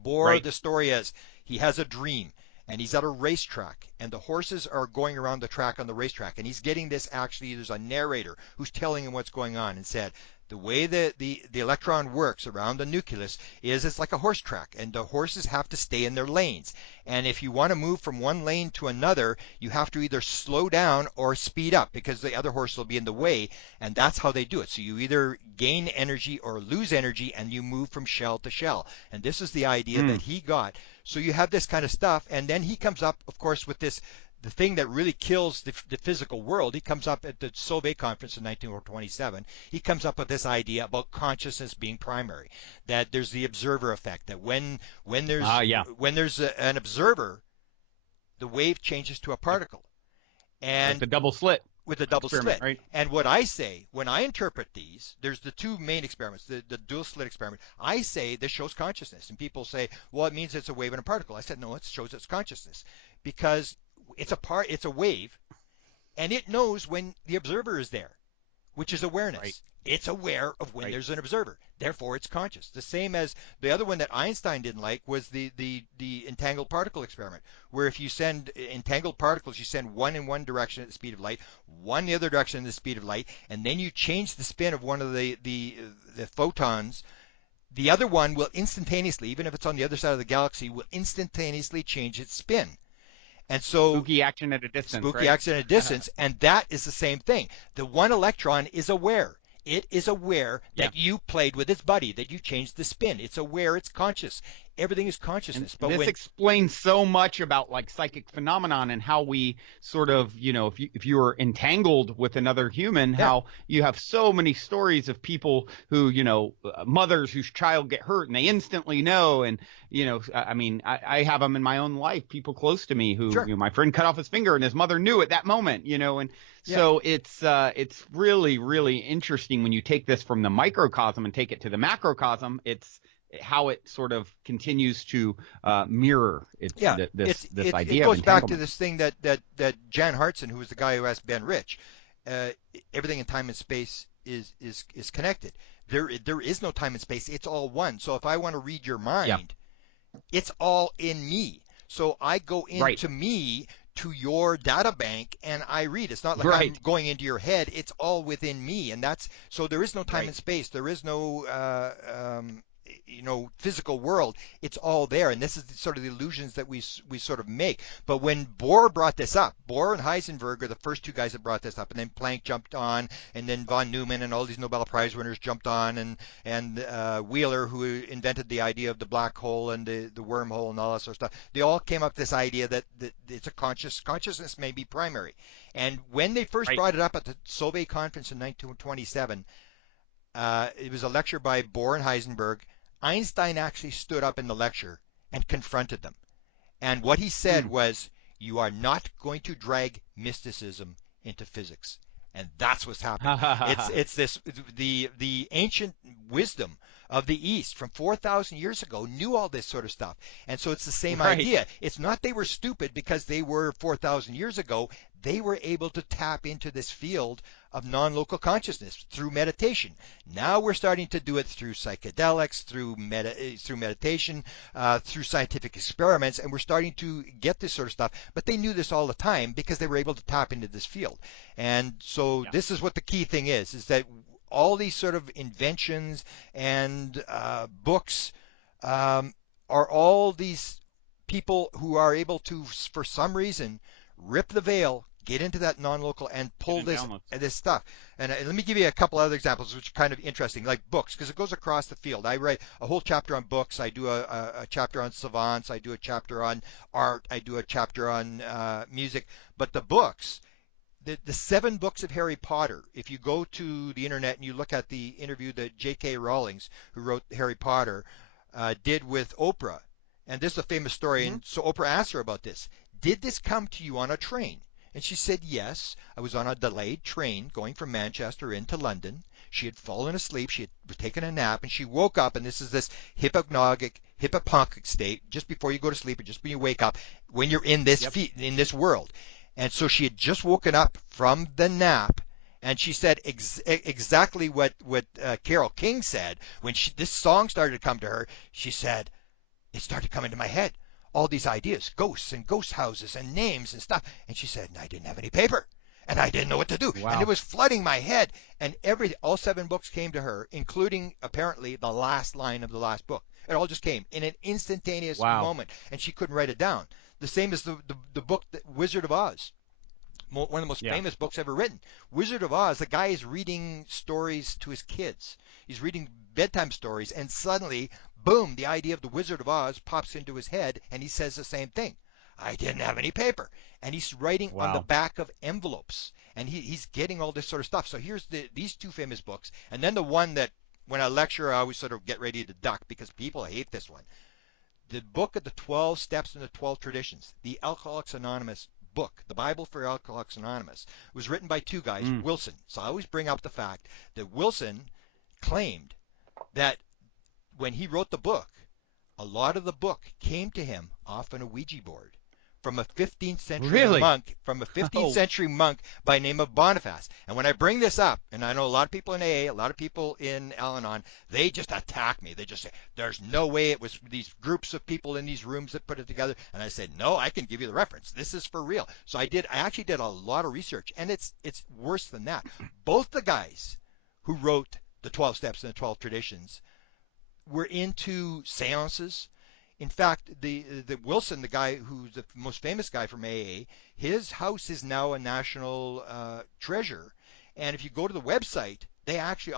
Bohr, Right. the story is he has a dream and he's at a racetrack and the horses are going around the track on the racetrack and he's getting this, actually there's a narrator who's telling him what's going on, and said the way that the electron works around the nucleus is it's like a horse track, and the horses have to stay in their lanes. And if you want to move from one lane to another, you have to either slow down or speed up because the other horse will be in the way, and that's how they do it. So you either gain energy or lose energy, and you move from shell to shell. And this is the idea Hmm. that he got. So you have this kind of stuff, and then he comes up, of course, with this, the thing that really kills the physical world. He comes up at the Solvay conference in 1927. He comes up with this idea about consciousness being primary, that there's the observer effect, that when there's Yeah. an observer, the wave changes to a particle, Like and the double slit with a double experiment, slit. right? And what I say when I interpret these, there's the two main experiments, the dual slit experiment. I say this shows consciousness, and people say, well, it means it's a wave and a particle. I said, no, it shows it's consciousness, because it's a wave, and it knows when the observer is there, which is Right. awareness. It's aware of when Right. there's an observer. Therefore, it's conscious. The same as the other one that Einstein didn't like was the entangled particle experiment, where if you send entangled particles, you send one in one direction at the speed of light, one the other direction at the speed of light, and then you change the spin of one of the photons. The other one will instantaneously, even if it's on the other side of the galaxy, will instantaneously change its spin. And so Spooky action at a distance, spooky right? accident distance, and that is the same thing. The one electron is aware. It is aware Yeah. that you played with its buddy, that you changed the spin. It's aware, it's conscious. Everything is And consciousness. But this when explains so much about like psychic phenomenon and how we sort of, if you are entangled with another human, yeah, how you have so many stories of people who, mothers whose child get hurt and they instantly know. And, I mean, I have them in my own life, people close to me who, sure, my friend cut off his finger and his mother knew at that moment, and yeah, so it's really, really interesting when you take this from the microcosm and take it to the macrocosm. It's how it sort of continues to mirror yeah. this It idea of goes back to entanglement. this thing that Jan Hartson, who was the guy who asked Ben Rich, uh, everything in time and space is connected. There is no time and space. It's all one. So if I want to read your Yeah, mind, it's all in me. So I go right, into me to your data bank and I read. It's not like I'm right, going into your head. It's all within me, and that's so there is no time right. and space. There is no physical world. It's all there, and this is sort of the illusions that we sort of make. But when Bohr brought this up, Bohr and Heisenberg are the first two guys that brought this up, and then Planck jumped on, and then von Neumann and all these Nobel Prize winners jumped on, and Wheeler, who invented the idea of the black hole and the wormhole and all that sort of stuff. They all came up with this idea that it's a consciousness may be primary. And when they first Right. brought it up at the Solvay conference in 1927, it was a lecture by Bohr and Heisenberg. Einstein actually stood up in the lecture and confronted them. And what he said Mm. was, "You are not going to drag mysticism into physics." And that's what's happening. It's this the ancient wisdom of the East from 4,000 years ago knew all this sort of stuff. And so it's the same Right. idea. It's not they were stupid because they were 4,000 years ago. They were able to tap into this field of non-local consciousness through meditation. Now we're starting to do it through psychedelics, through meditation, through scientific experiments, and we're starting to get this sort of stuff. But they knew this all the time because they were able to tap into this field. And so Yeah. this is what the key thing is that all these sort of inventions and books are all these people who are able to, for some reason, rip the veil, get into that non-local, and Get pull in downloads. this stuff. And let me give you a couple other examples, which are kind of interesting, like books, because it goes across the field. I write a whole chapter on books. I do a chapter on savants. I do a chapter on art. I do a chapter on music. But the books, the 7 books of Harry Potter, if you go to the internet and you look at the interview that J.K. Rowling's, who wrote Harry Potter, did with Oprah, and this is a famous story, Hmm. and so Oprah asked her about this. Did this come to you on a train? And she said, yes, I was on a delayed train going from Manchester into London. She had fallen asleep. She had taken a nap, and she woke up, and this is this hypnagogic state just before you go to sleep or just when you wake up, when you're in Yep. in this world. And so she had just woken up from the nap, and she said exactly what Carole King said when this song started to come to her. She said, it started coming to my head, all these ideas, ghosts and ghost houses and names and stuff. And she said, and I didn't have any paper, and I didn't know what to do, and it Wow. was flooding my head. And all 7 books came to her, including apparently the last line of the last book. It all just came in an instantaneous Wow. moment, and she couldn't write it down. The same as the book Wizard of Oz, one of the most Yeah. famous books ever written. Wizard of Oz, the guy is reading stories to his kids. He's reading bedtime stories, and suddenly, boom, the idea of the Wizard of Oz pops into his head, and he says the same thing. I didn't have any paper. And he's writing on the Wow. back of envelopes, and he's getting all this sort of stuff. So here's these 2 famous books, and then the one that when I lecture, I always sort of get ready to duck because people hate this one. The book of the 12 Steps and the 12 Traditions, the Alcoholics Anonymous book, the Bible for Alcoholics Anonymous, was written by 2 guys, Mm. Wilson. So I always bring up the fact that Wilson claimed that when he wrote the book, a lot of the book came to him off on a Ouija board from a 15th century Really? monk, Oh, by name of Boniface. And when I bring this up, and I know a lot of people in AA, a lot of people in Al-Anon, they just attack me. They just say, there's no way it was these groups of people in these rooms that put it together. And I said, no, I can give you the reference. This is for real. So I actually did a lot of research, and it's worse than that. Both the guys who wrote the 12 Steps and the 12 Traditions were into seances. In fact, the Wilson, the guy who's the most famous guy from AA, his house is now a national treasure. And if you go to the website, they actually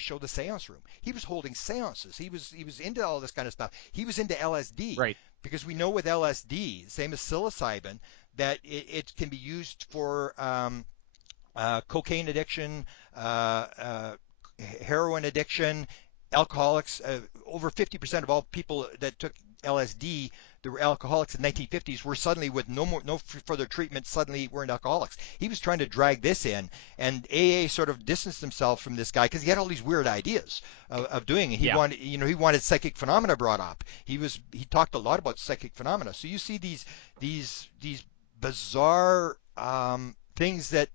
show the seance room. He was holding seances. He was into all this kind of stuff. He was into LSD right. because we know with LSD, same as psilocybin, that it can be used for cocaine addiction, heroin addiction, alcoholics. Over 50% of all people that took LSD, that were alcoholics in the 1950s, were suddenly, with no further treatment, suddenly weren't alcoholics. He was trying to drag this in, and AA sort of distanced himself from this guy because he had all these weird ideas of doing it. He Yeah. wanted, he wanted psychic phenomena brought up. He talked a lot about psychic phenomena. So you see these bizarre things that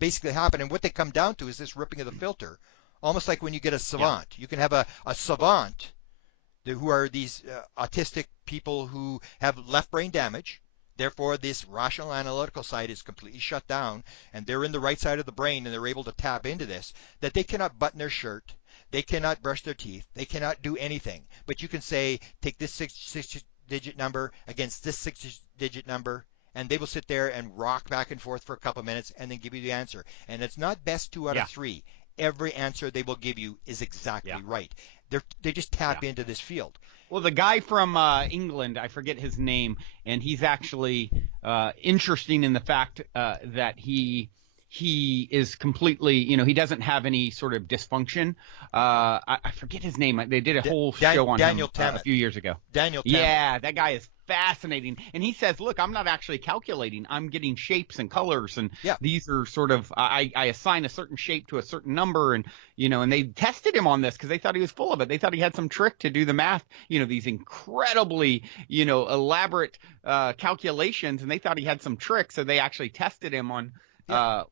basically happen, and what they come down to is this ripping of the filter, almost like when you get a Yeah. savant. You can have a savant who are these autistic people who have left brain damage. Therefore, this rational analytical side is completely shut down, and they're in the right side of the brain, and they're able to tap into this, that they cannot button their shirt, they cannot brush their teeth, they cannot do anything. But you can say, take this six-digit number against this six-digit number, and they will sit there and rock back and forth for a couple of minutes and then give you the answer. And it's not best 2 out of Yeah. 3. Every answer they will give you is exactly Yeah. right. They just Yeah. tap into this field. Well, the guy from England, I forget his name, and he's actually interesting in the fact that he is completely, he doesn't have any sort of dysfunction. I forget his name. They did a whole show on Daniel him a Tammet. few years ago. Daniel Tammet. Yeah, that guy is fascinating. And he says, look, I'm not actually calculating. I'm getting shapes and colors. And Yeah. these are sort of, I assign a certain shape to a certain number. And, and they tested him on this because they thought he was full of it. They thought he had some trick to do the math, these incredibly, elaborate calculations. And they thought he had some trick. So they actually tested him on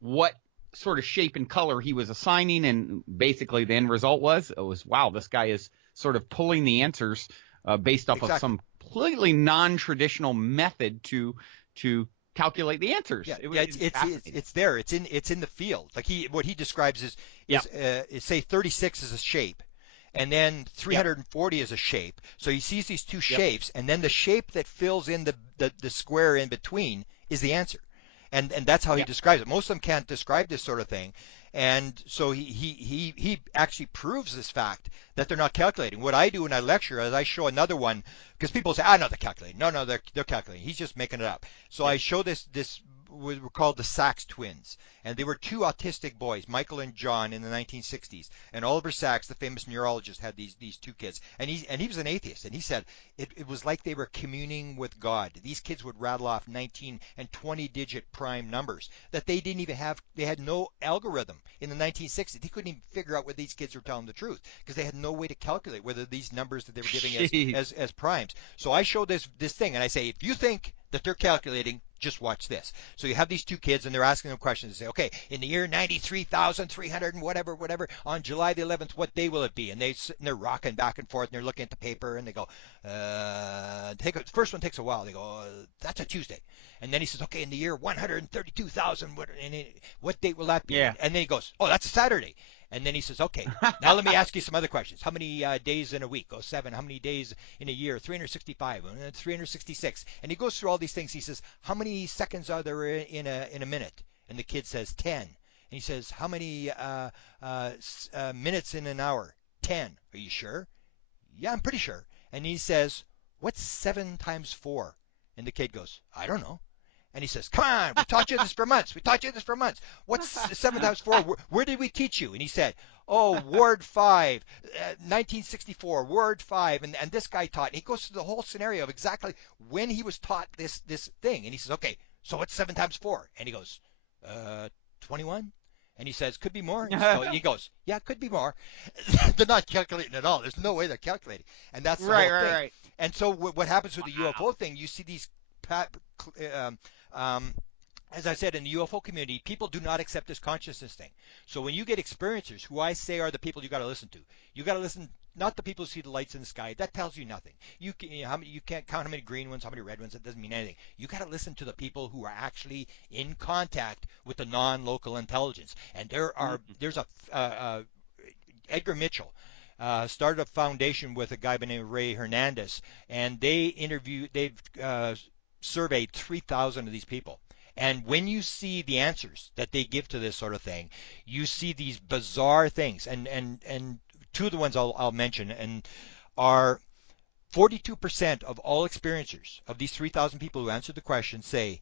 what sort of shape and color he was assigning. And basically the end result was, wow, this guy is sort of pulling the answers based off of some completely non-traditional method to calculate the answers. Yeah, it's there. It's in the field. Like what he describes is say 36 is a shape, and then 340 is a shape. So he sees these two shapes, and then the shape that fills in the square in between is the answer. And that's how he describes it. Most of them can't describe this sort of thing. And so he actually proves this fact that they're not calculating. What I do when I lecture is I show another one, because people say, no, they're calculating. No, they're calculating. He's just making it up. So I show this were called the Sachs twins, and they were two autistic boys, Michael and John, in the 1960s. And Oliver Sacks, the famous neurologist, had these two kids, and he was an atheist, and he said it was like they were communing with God. These kids would rattle off 19 and 20-digit prime numbers that they didn't even have. They had no algorithm in the 1960s. They couldn't even figure out whether these kids were telling the truth because they had no way to calculate whether these numbers that they were giving as primes. So I show this thing, and I say, if you think that they're calculating, just watch this. So you have these two kids, and they're asking them questions. They say, okay, in the year 93,300 and whatever, on July the 11th, what day will it be? And they're rocking back and forth, and they're looking at the paper, and they go, the first one takes a while. They go, that's a Tuesday. And then he says, okay, in the year 132,000, what date will that be? Yeah. And then he goes, oh, that's a Saturday. And then he says, okay, now let me ask you some other questions. How many days in a week? Oh, 7. How many days in a year? 365. 366. And he goes through all these things. He says, how many seconds are there in a minute? And the kid says 10. And he says, how many minutes in an hour? 10. Are you sure? Yeah, I'm pretty sure. And he says, what's 7 times 4? And the kid goes, I don't know. And he says, come on, we taught you this for months. What's 7 times 4? Where did we teach you? And he said, oh, Ward 5, 1964, Ward 5. And this guy taught. And he goes through the whole scenario of exactly when he was taught this thing. And he says, okay, so what's 7 times 4? And he goes, 21. And he says, could be more. So he goes, yeah, it could be more. They're not calculating at all. There's no way they're calculating. And that's the whole thing. Right. And so what happens with the UFO thing, you see these um, um, as I said, in the UFO community, people do not accept this consciousness thing. So when you get experiencers, who I say are the people you got to listen to, you got to listen not the people who see the lights in the sky. That tells you nothing. You can't count how many green ones, how many red ones. It doesn't mean anything. You got to listen to the people who are actually in contact with the non-local intelligence. And there's a Edgar Mitchell started a foundation with a guy by the name of Ray Hernandez, and they've surveyed 3,000 of these people. And when you see the answers that they give to this sort of thing, you see these bizarre things. And two of the ones I'll mention and are 42% of all experiencers of these 3,000 people who answered the question say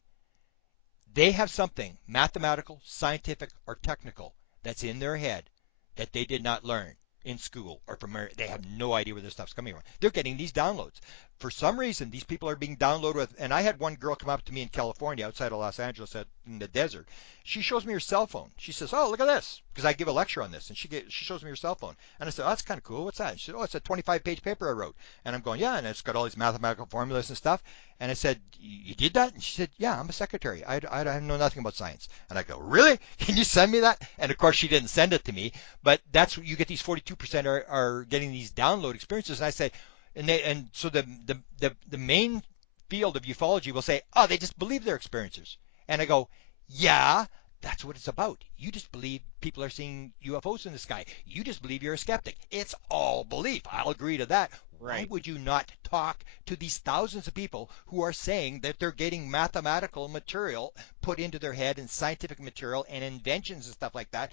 they have something mathematical, scientific, or technical that's in their head that they did not learn in school or from they have no idea where this stuff's coming from. They're getting these downloads. For some reason, these people are being downloaded with, and I had one girl come up to me in California outside of Los Angeles in the desert. She shows me her cell phone. She says, "Oh, look at this," because I give a lecture on this, and she shows me her cell phone. And I said, "Oh, that's kind of cool. What's that?" And she said, "Oh, it's a 25-page paper I wrote." And I'm going, "Yeah," and it's got all these mathematical formulas and stuff. And I said, "You did that?" And she said, "Yeah, I'm a secretary. I know nothing about science." And I go, "Really? Can you send me that?" And of course, she didn't send it to me. But that's what you get. These 42% are getting these download experiences. And I say, so the main field of ufology will say, "Oh, they just believe their experiencers." And I go, "Yeah, that's what it's about. You just believe people are seeing UFOs in the sky. You just believe you're a skeptic. It's all belief. I'll agree to that. Why Right. would you not talk to these thousands of people who are saying that they're getting mathematical material put into their head and scientific material and inventions and stuff like that?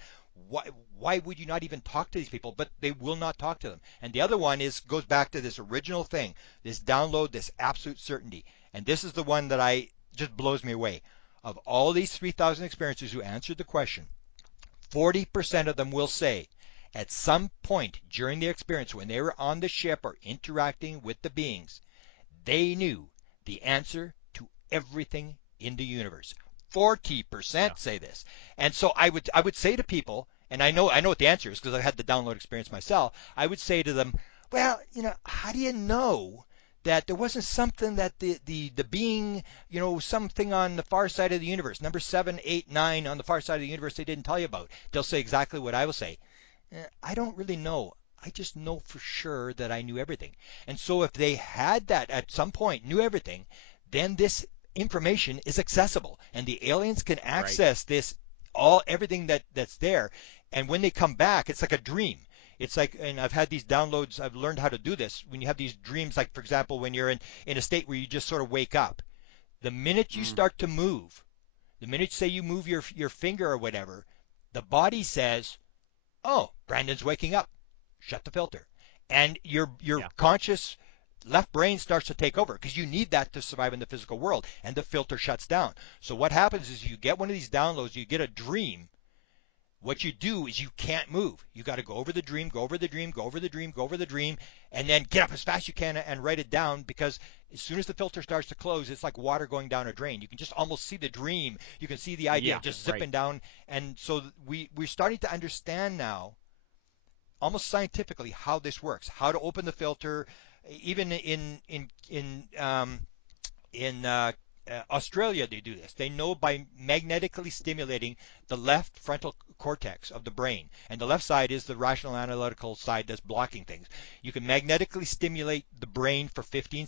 Why would you not even talk to these people? But they will not talk to them. And the other one goes back to this original thing, this download, this absolute certainty. And this is the one that I just blows me away. Of all these 3,000 experiencers who answered the question, 40% of them will say at some point during their experience when they were on the ship or interacting with the beings, they knew the answer to everything in the universe. Yeah. 40% say this. And so I would say to people, and I know what the answer is because I've had the download experience myself. I would say to them, well, how do you know that there wasn't something that the being, something on the far side of the universe, number 7, 8, 9 on the far side of the universe they didn't tell you about? They'll say exactly what I will say. I don't really know. I just know for sure that I knew everything. And so if they had that at some point, knew everything, then this information is accessible and the aliens can Right. access everything that's there. And when they come back, it's like a dream. It's like, and I've had these downloads, I've learned how to do this. When you have these dreams, like for example, when you're in a state where you just sort of wake up, the minute you Mm. start to move, the minute say you move your finger or whatever, the body says, "Oh, Brandon's waking up. Shut the filter." And your Yeah. conscious left brain starts to take over because you need that to survive in the physical world, and the filter shuts down. So what happens is you get one of these downloads, you get a dream. What you do is you can't move. You got to go over the dream, go over the dream, go over the dream, go over the dream, and then get up as fast as you can and write it down because as soon as the filter starts to close, it's like water going down a drain. You can just almost see the dream. You can see the idea Yeah. just Right. zipping down. And so we're starting to understand now almost scientifically how this works, how to open the filter. Even in Australia, they do this. They know by magnetically stimulating the left frontal cortex of the brain, and the left side is the rational analytical side that's blocking things. You can magnetically stimulate the brain for 15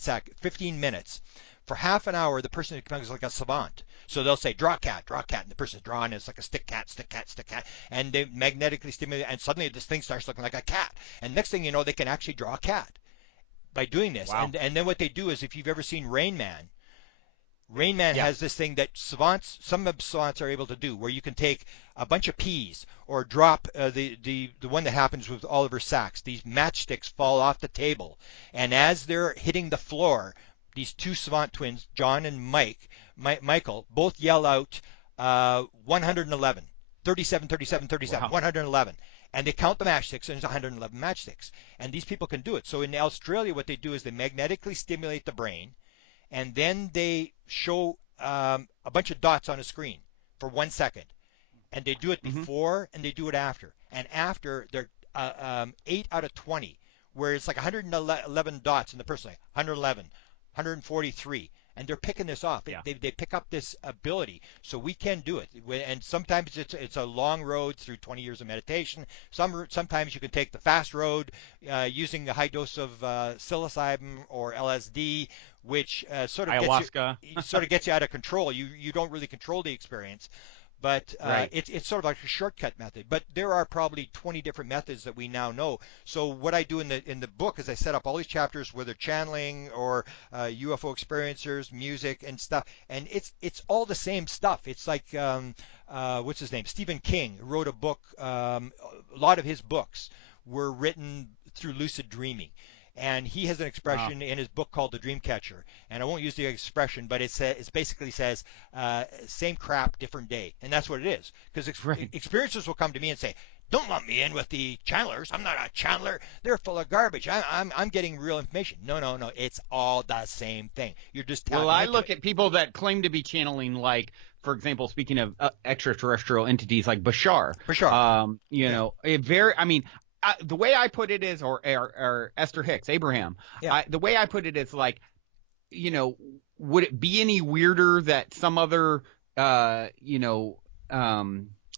minutes. For half an hour, the person becomes like a savant. So they'll say, draw a cat, and the person's drawing, it's like a stick cat, stick cat, stick cat, and they magnetically stimulate, and suddenly this thing starts looking like a cat. And next thing you know, they can actually draw a cat by doing this. Wow. And then what they do is, if you've ever seen Rain Man, Rain Man Yeah. has this thing that some savants are able to do, where you can take a bunch of peas or drop the one that happens with Oliver Sacks. These matchsticks fall off the table, and as they're hitting the floor, these two savant twins, John and Michael, both yell out 111, 37, 37, 37, Wow. 111. And they count the matchsticks, and there's 111 matchsticks. And these people can do it. So in Australia, what they do is they magnetically stimulate the brain, and then they show a bunch of dots on a screen for 1 second, and they do it Hmm. before and they do it after. And after, they're 8 out of 20, where it's like 111 dots in the person, like 111, 143, and they're picking this off. Yeah. They pick up this ability, so we can do it. And sometimes it's a long road through 20 years of meditation. Sometimes you can take the fast road using a high dose of psilocybin or LSD, which Ayahuasca. sort of gets you out of control. You don't really control the experience. But Right. it's sort of like a shortcut method. But there are probably 20 different methods that we now know. So what I do in the book is I set up all these chapters, whether channeling or UFO experiencers, music and stuff, and it's all the same stuff. It's like what's his name? Stephen King wrote a book. A lot of his books were written through lucid dreaming. And he has an Wow. expression in his book called The Dreamcatcher. And I won't use the expression, but it basically says, same crap, different day. And that's what it is. Because Right. experiencers will come to me and say, don't lump me in with the channelers. I'm not a channeler. They're full of garbage. I'm getting real information. No, no, no. It's all the same thing. You're just Well, tapping I into look it. at people that claim to be channeling, like, for example, speaking of extraterrestrial entities like Bashar, For sure. Yeah. I mean, the way I put it is, or Esther Hicks, Abraham, Yeah. the way I put it is like, you know, would it be any weirder that some other,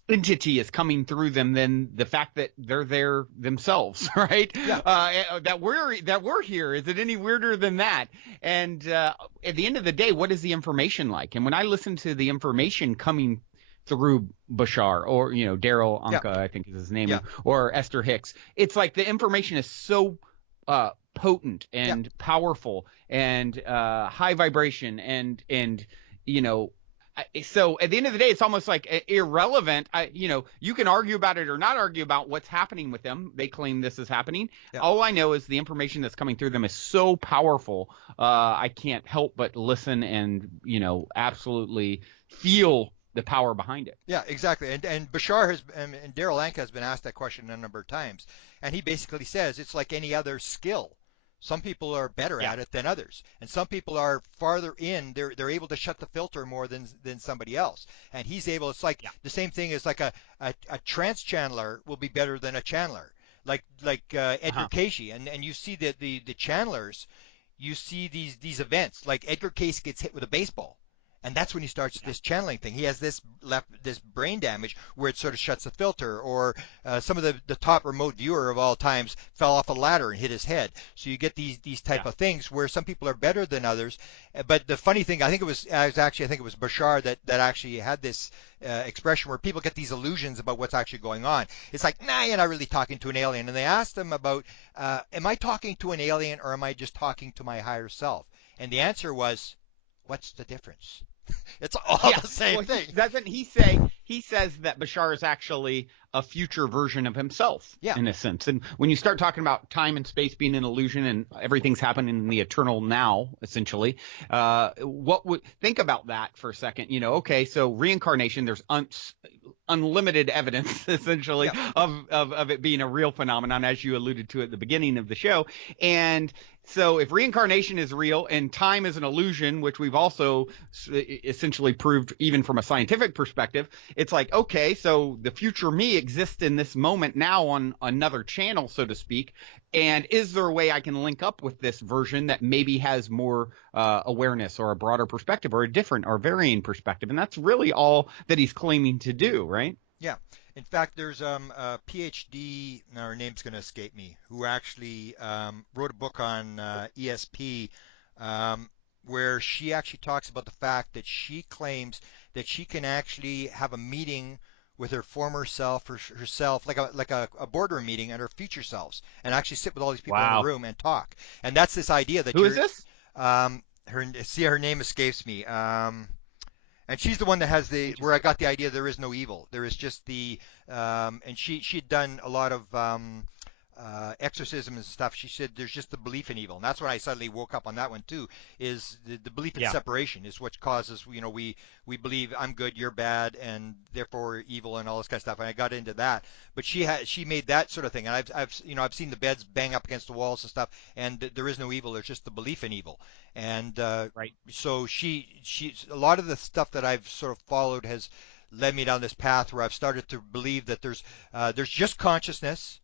entity is coming through them than the fact that they're there themselves, right? Yeah. That we're here. Is it any weirder than that? And at the end of the day, what is the information like? And when I listen to the information coming through Bashar, or Daryl Yeah. Anka, I think is his name, Yeah. or Esther Hicks, it's like the information is so potent Yeah. and powerful and high vibration and you know so at the end of the day, it's almost like irrelevant. You can argue about it or not argue about what's happening with them. They claim this is happening. Yeah. All I know is the information that's coming through them is so powerful. I can't help but listen and absolutely feel the power behind it. Yeah, exactly. And Bashar and Daryl Anka has been asked that question a number of times, and he basically says it's like any other skill. Some people are better Yeah, at it than others, and some people are farther in. They're able to shut the filter more than somebody else. And he's able. It's like yeah, the same thing as like a trance channeler will be better than a channeler. Like Edgar uh-huh, Cayce, and you see the channelers. You see these events like Edgar Cayce gets hit with a baseball, and that's when he starts yeah, this channeling thing. He has this brain damage where it sort of shuts the filter. Or some of the top remote viewer of all times fell off a ladder and hit his head. So you get these type yeah, of things where some people are better than others. But the funny thing, I think it was Bashar that actually had this expression where people get these illusions about what's actually going on. It's like, nah, you're not really talking to an alien. And they asked him about, am I talking to an alien or am I just talking to my higher self? And the answer was, what's the difference? It's all yeah. the same Well, thing. doesn't he says that Bashar is actually a future version of himself Yeah, in a sense. And when you start talking about time and space being an illusion and everything's happening in the eternal now, essentially, what would think about that for a second? Okay, so reincarnation, there's unlimited evidence essentially yeah, of it being a real phenomenon, as you alluded to at the beginning of the show. And so if reincarnation is real and time is an illusion, which we've also essentially proved even from a scientific perspective, it's like, okay, so the future me exists in this moment now on another channel, so to speak. And is there a way I can link up with this version that maybe has more awareness or a broader perspective or a different or varying perspective? And that's really all that he's claiming to do, right? yeah. In fact, there's a PhD, now her name's going to escape me, who actually wrote a book on ESP, where she actually talks about the fact that she claims that she can actually have a meeting with her former self or herself, like a boardroom meeting, and her future selves, and actually sit with all these people in a Wow. room and talk. And that's this idea that Who is you're this? her name escapes me. And she's the one that has the where I Interesting. got the idea there is no evil. There is just and she'd done a lot of exorcism and stuff. She said there's just the belief in evil, and that's when I suddenly woke up on that one too. Is the belief in Yeah. separation is what causes we believe I'm good, you're bad, and therefore evil and all this kind of stuff. And I got into that, but she made that sort of thing, and I've seen the beds bang up against the walls and stuff, and there is no evil. There's just the belief in evil, and Right. so she a lot of the stuff that I've sort of followed has led me down this path where I've started to believe that there's just consciousness,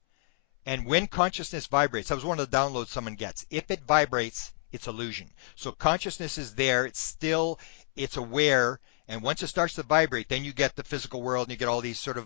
and when consciousness vibrates, that was one of the downloads someone gets. If it vibrates, it's illusion. So consciousness is there. It's aware. And once it starts to vibrate, then you get the physical world and you get all these sort of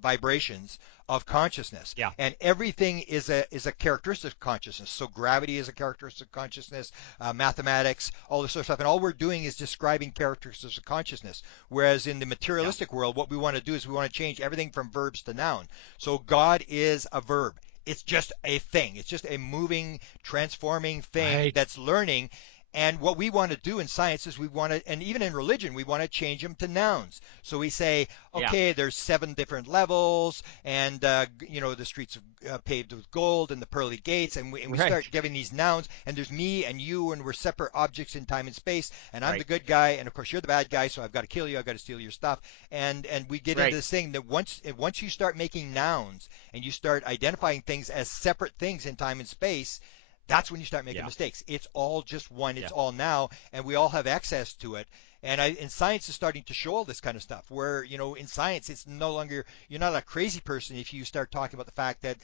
vibrations of consciousness. Yeah. And everything is a characteristic of consciousness. So gravity is a characteristic of consciousness, mathematics, all this sort of stuff. And all we're doing is describing characteristics of consciousness. Whereas in the Yeah. materialistic world, what we want to do is we want to change everything from verbs to noun. So God is a verb. It's just a thing. It's just a moving, transforming thing Right. that's learning. And what we want to do in science is we want to, and even in religion, we want to change them to nouns. So we say, Yeah. okay, there's 7 different levels, and the streets are paved with gold, and the pearly gates, and we start Right. giving these nouns. And there's me and you, and we're separate objects in time and space. And I'm the Right. good guy, and of course you're the bad guy. So I've got to kill you. I've got to steal your stuff. And we get into Right. this thing that once you start making nouns and you start identifying things as separate things in time and space, that's when you start making Yeah. mistakes. It's all just one. Yeah. It's all now, and we all have access to it. And science is starting to show all this kind of stuff. Where in science, it's no longer you're not a crazy person if you start talking about the fact that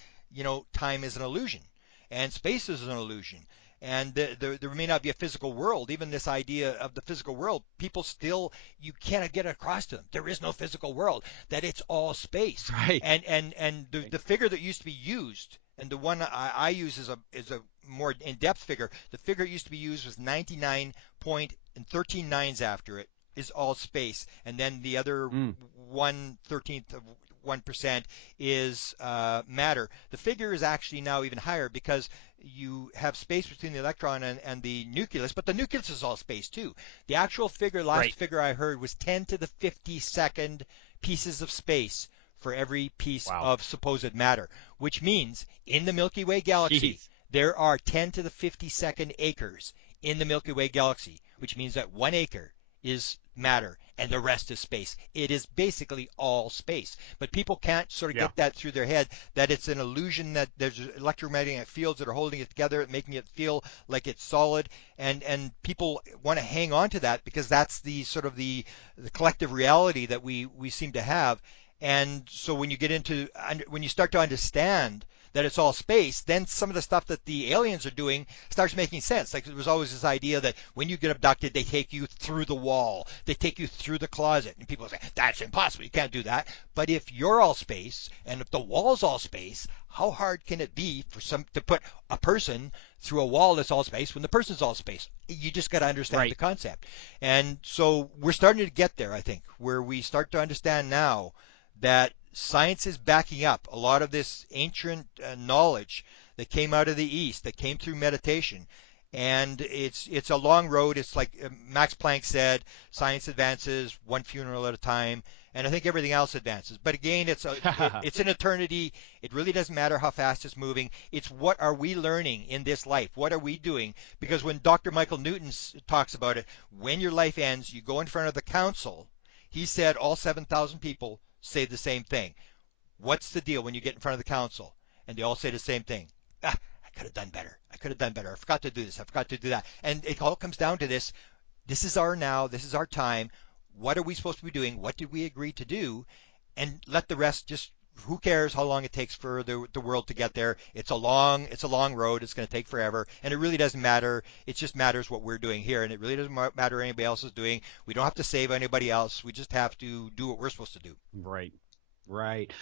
time is an illusion, and space is an illusion, and there may not be a physical world. Even this idea of the physical world, people still you cannot get across to them. There is no physical world. That it's all space. Right. And Right. the figure that used to be used, and the one I use is a more in-depth figure. The figure that used to be used was 99 point and 13 nines after it is all space, and then the other Mm. 1/13 of 1% is matter. The figure is actually now even higher because you have space between the electron and the nucleus, but the nucleus is all space too. The actual figure, last Right. figure I heard, was 10 to the 52nd pieces of space for every piece Wow. of supposed matter, which means in the Milky Way galaxy, Jeez. there are 10 to the 52nd acres in the Milky Way galaxy, which means that 1 acre is matter and the rest is space. It is basically all space. But people can't sort of Yeah. get that through their head that it's an illusion, that there's electromagnetic fields that are holding it together, making it feel like it's solid. And people want to hang on to that because that's the sort of the collective reality that we seem to have. And so when you start to understand that it's all space, then some of the stuff that the aliens are doing starts making sense. Like there was always this idea that when you get abducted, they take you through the wall, they take you through the closet, and people say that's impossible, you can't do that. But if you're all space and if the wall's all space, how hard can it be for some to put a person through a wall that's all space when the person's all space? You just got to understand the Right. concept. And so we're starting to get there, I think, where we start to understand now that science is backing up a lot of this ancient knowledge that came out of the East, that came through meditation. And it's a long road. It's like Max Planck said, science advances one funeral at a time, and I think everything else advances. But again, it's an eternity. It really doesn't matter how fast it's moving. It's what are we learning in this life? What are we doing? Because when Dr. Michael Newton talks about it, when your life ends, you go in front of the council. He said all 7,000 people say the same thing. What's the deal when you get in front of the council? And they all say the same thing. I could have done better. I could have done better. I forgot to do this. I forgot to do that. And it all comes down to this. This is our now. This is our time. What are we supposed to be doing? What did we agree to do? And let the rest just, who cares how long it takes for the world to get there? It's a long road. It's going to take forever. And it really doesn't matter. It just matters what we're doing here. And it really doesn't matter what anybody else is doing. We don't have to save anybody else. We just have to do what we're supposed to do. Right. Right.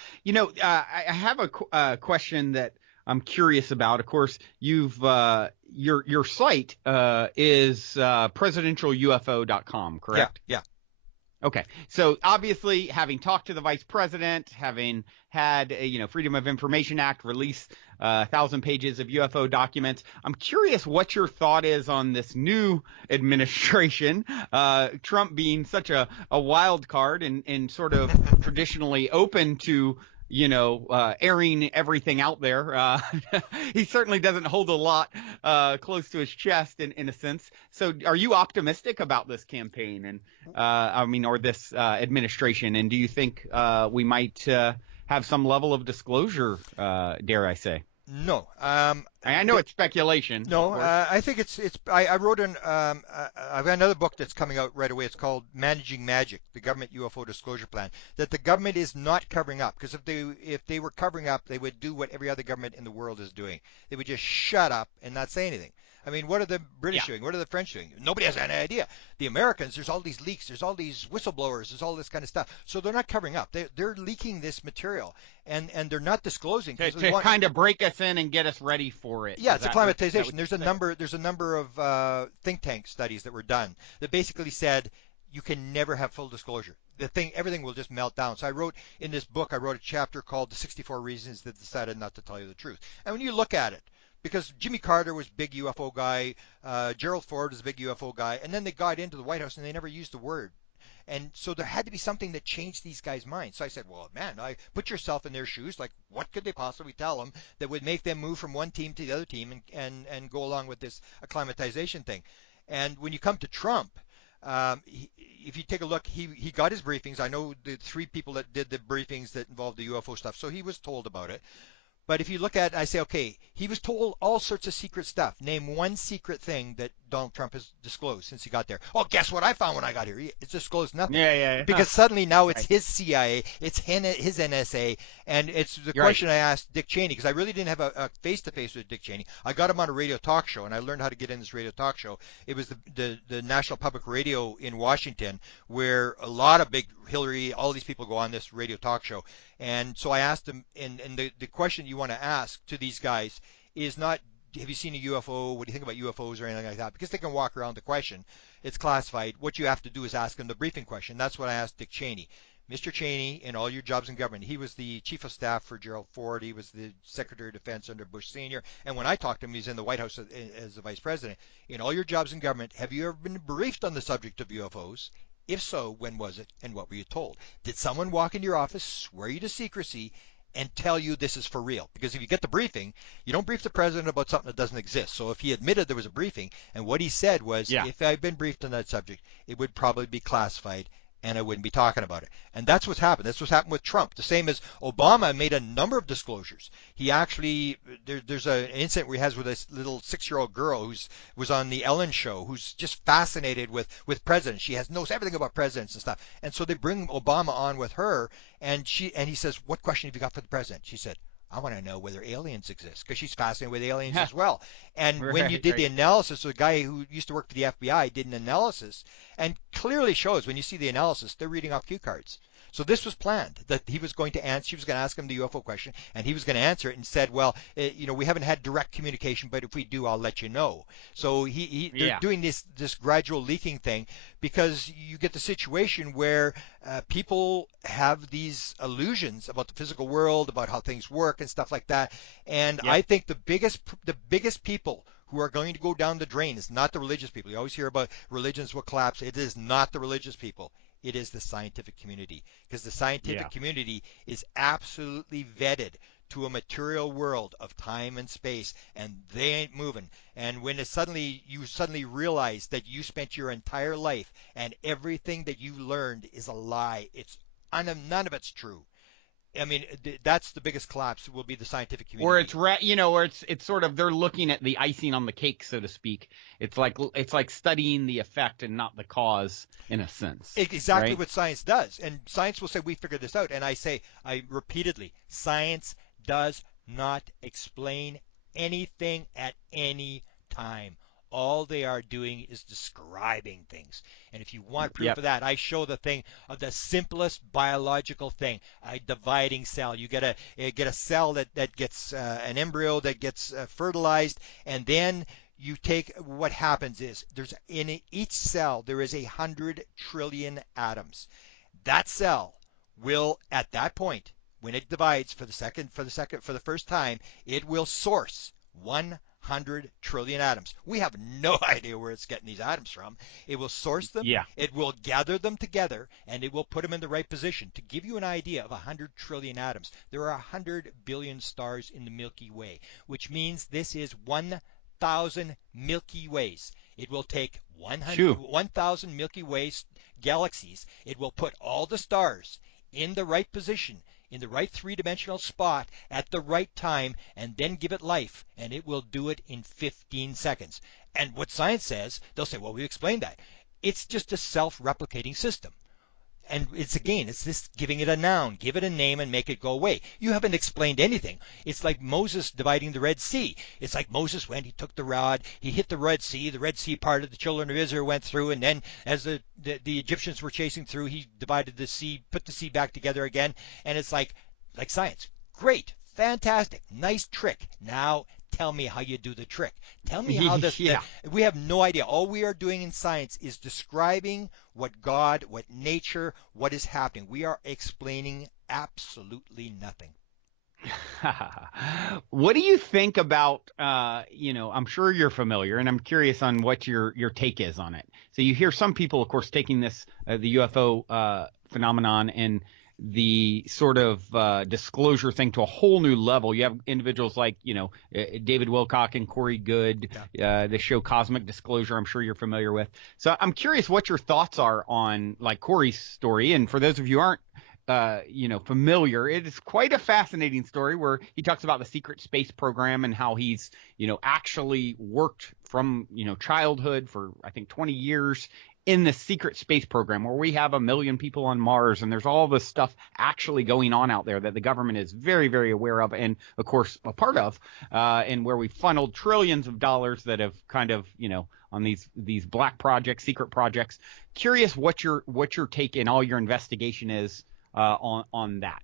I have a question that I'm curious about. Of course, you've your site is presidentialufo.com, Yeah, correct? yeah. Okay. So obviously, having talked to the vice president, having had Freedom of Information Act release 1,000 pages of UFO documents, I'm curious what your thought is on this new administration. Trump being such a wild card and sort of traditionally open to airing everything out there. He certainly doesn't hold a lot close to his chest in a sense. So are you optimistic about this campaign and or this administration? And do you think we might have some level of disclosure, dare I say? No. I know it's speculation, of No, course. I think it's. I wrote I've got another book that's coming out right away. It's called Managing Magic: The Government UFO Disclosure Plan. That the government is not covering up, because if they were covering up, they would do what every other government in the world is doing. They would just shut up and not say anything. I mean, what are the British Yeah. doing? What are the French doing? Nobody has any idea. The Americans, there's all these leaks, there's all these whistleblowers, there's all this kind of stuff. So they're not covering up. They're leaking this material, and they're not disclosing To because they want. kind of break us in and get us ready for it. Yeah, Is it's a that climatization. what There's you a say? number. There's a number of think tank studies that were done that basically said you can never have full disclosure. Everything will just melt down. So I wrote in this book, I wrote a chapter called "The 64 Reasons That Decided Not to Tell You the Truth." And when you look at it, because Jimmy Carter was a big UFO guy, Gerald Ford was a big UFO guy, and then they got into the White House and they never used the word. And so there had to be something that changed these guys' minds. So I said, well, man, I put yourself in their shoes. Like, what could they possibly tell them that would make them move from one team to the other team and go along with this acclimatization thing? And when you come to Trump, if you take a look, he got his briefings. I know the three people that did the briefings that involved the UFO stuff, so he was told about it. But if you look at it, I say, okay, he was told all sorts of secret stuff. Name one secret thing that Donald Trump has disclosed since he got there. Oh, guess what I found when I got here? It's disclosed nothing. Yeah, yeah, yeah. Because suddenly now it's Right. his CIA, it's his NSA, and it's the You're right. question I asked Dick Cheney, because I really didn't have a face-to-face with Dick Cheney. I got him on a radio talk show, and I learned how to get in this radio talk show. It was the National Public Radio in Washington, where a lot of big Hillary, all these people go on this radio talk show. And so I asked them, and the question you want to ask to these guys is not, have you seen a UFO? What do you think about UFOs or anything like that? Because they can walk around the question. It's classified. What you have to do is ask them the briefing question. That's what I asked Dick Cheney. Mr. Cheney, in all your jobs in government, he was the chief of staff for Gerald Ford. He was the Secretary of Defense under Bush Sr. And when I talked to him, he's in the White House as the Vice President. In all your jobs in government, have you ever been briefed on the subject of UFOs? If so, when was it and what were you told? Did someone walk into your office, swear you to secrecy, and tell you this is for real? Because if you get the briefing, you don't brief the president about something that doesn't exist. So if he admitted there was a briefing, and what he said was, Yeah. if I'd been briefed on that subject, it would probably be classified and I wouldn't be talking about it. And that's what's happened. That's what's happened with Trump. The same as Obama made a number of disclosures. He actually, there's an incident where he has with this little 6-year-old girl who's was on the Ellen show, who's just fascinated with presidents. She knows everything about presidents and stuff. And so they bring Obama on with her, and he says, "What question have you got for the president?" She said, "I want to know whether aliens exist," because she's fascinated with aliens Yeah. as well. And when you Right, did the right. analysis, the guy who used to work for the FBI did an analysis, and clearly shows when you see the analysis, they're reading off cue cards. So this was planned, that he was going to answer. She was going to ask him the UFO question, and he was going to answer it, and said, "Well, we haven't had direct communication, but if we do, I'll let you know." So they're Yeah. doing this gradual leaking thing, because you get the situation where people have these illusions about the physical world, about how things work and stuff like that. And Yep. I think the biggest people who are going to go down the drain is not the religious people. You always hear about religions will collapse. It is not the religious people. It is the scientific community, because the scientific Yeah. community is absolutely vetted to a material world of time and space, and they ain't moving. And when you suddenly realize that you spent your entire life and everything that you learned is a lie, none of it's true. I mean, that's the biggest collapse, will be the scientific Or community. or it's sort of they're looking at the icing on the cake, so to speak. It's like studying the effect and not the cause in a sense, Exactly right? what science does. And science will say, we figured this out. And I repeatedly, science does not explain anything at any time. All they are doing is describing things. And if you want proof Yep. of that, I show the thing of the simplest biological thing, a dividing cell. You get a cell that gets an embryo that gets fertilized, and then you take, what happens is, there's in each cell there is 100 trillion atoms. That cell will, at that point, when it divides for the first time, it will source 100 trillion atoms. We have no idea where it's getting these atoms from. It will source them, Yeah. it will gather them together, and it will put them in the right position. To give you an idea of 100 trillion atoms, there are 100 billion stars in the Milky Way, which means this is 1,000 Milky Ways. It will take Shoo. 1,000 Milky Way galaxies. It will put all the stars in the right position in the right three-dimensional spot at the right time and then give it life, and it will do it in 15 seconds. And what science says, they'll say, well, we explained that. It's just a self-replicating system. And it's this giving it a noun, give it a name and make it go away. You haven't explained anything. It's like Moses dividing the Red Sea. It's like Moses went, he took the rod, he hit the Red Sea parted, the children of Israel went through, and then as the Egyptians were chasing through, he divided the sea, put the sea back together again, and it's like science. Great, fantastic, nice trick. Now tell me how you do the trick. Tell me how Yeah. we have no idea. All we are doing in science is describing what God, what nature, what is happening. We are explaining absolutely nothing. What do you think about, I'm sure you're familiar, and I'm curious on what your take is on it. So you hear some people, of course, taking this, the UFO phenomenon and the sort of disclosure thing to a whole new level. You have individuals like, David Wilcock and Corey Goode, the show Cosmic Disclosure, I'm sure you're familiar with. So I'm curious what your thoughts are on like Corey's story. And for those of you who aren't, familiar, it is quite a fascinating story where he talks about the secret space program and how he's, actually worked from, childhood for, I think, 20 years in the secret space program where we have 1 million people on Mars and there's all this stuff actually going on out there that the government is very, very aware of and, of course, a part of, and where we funneled trillions of dollars that have kind of, on these black projects, secret projects. Curious what your take in all your investigation is on that.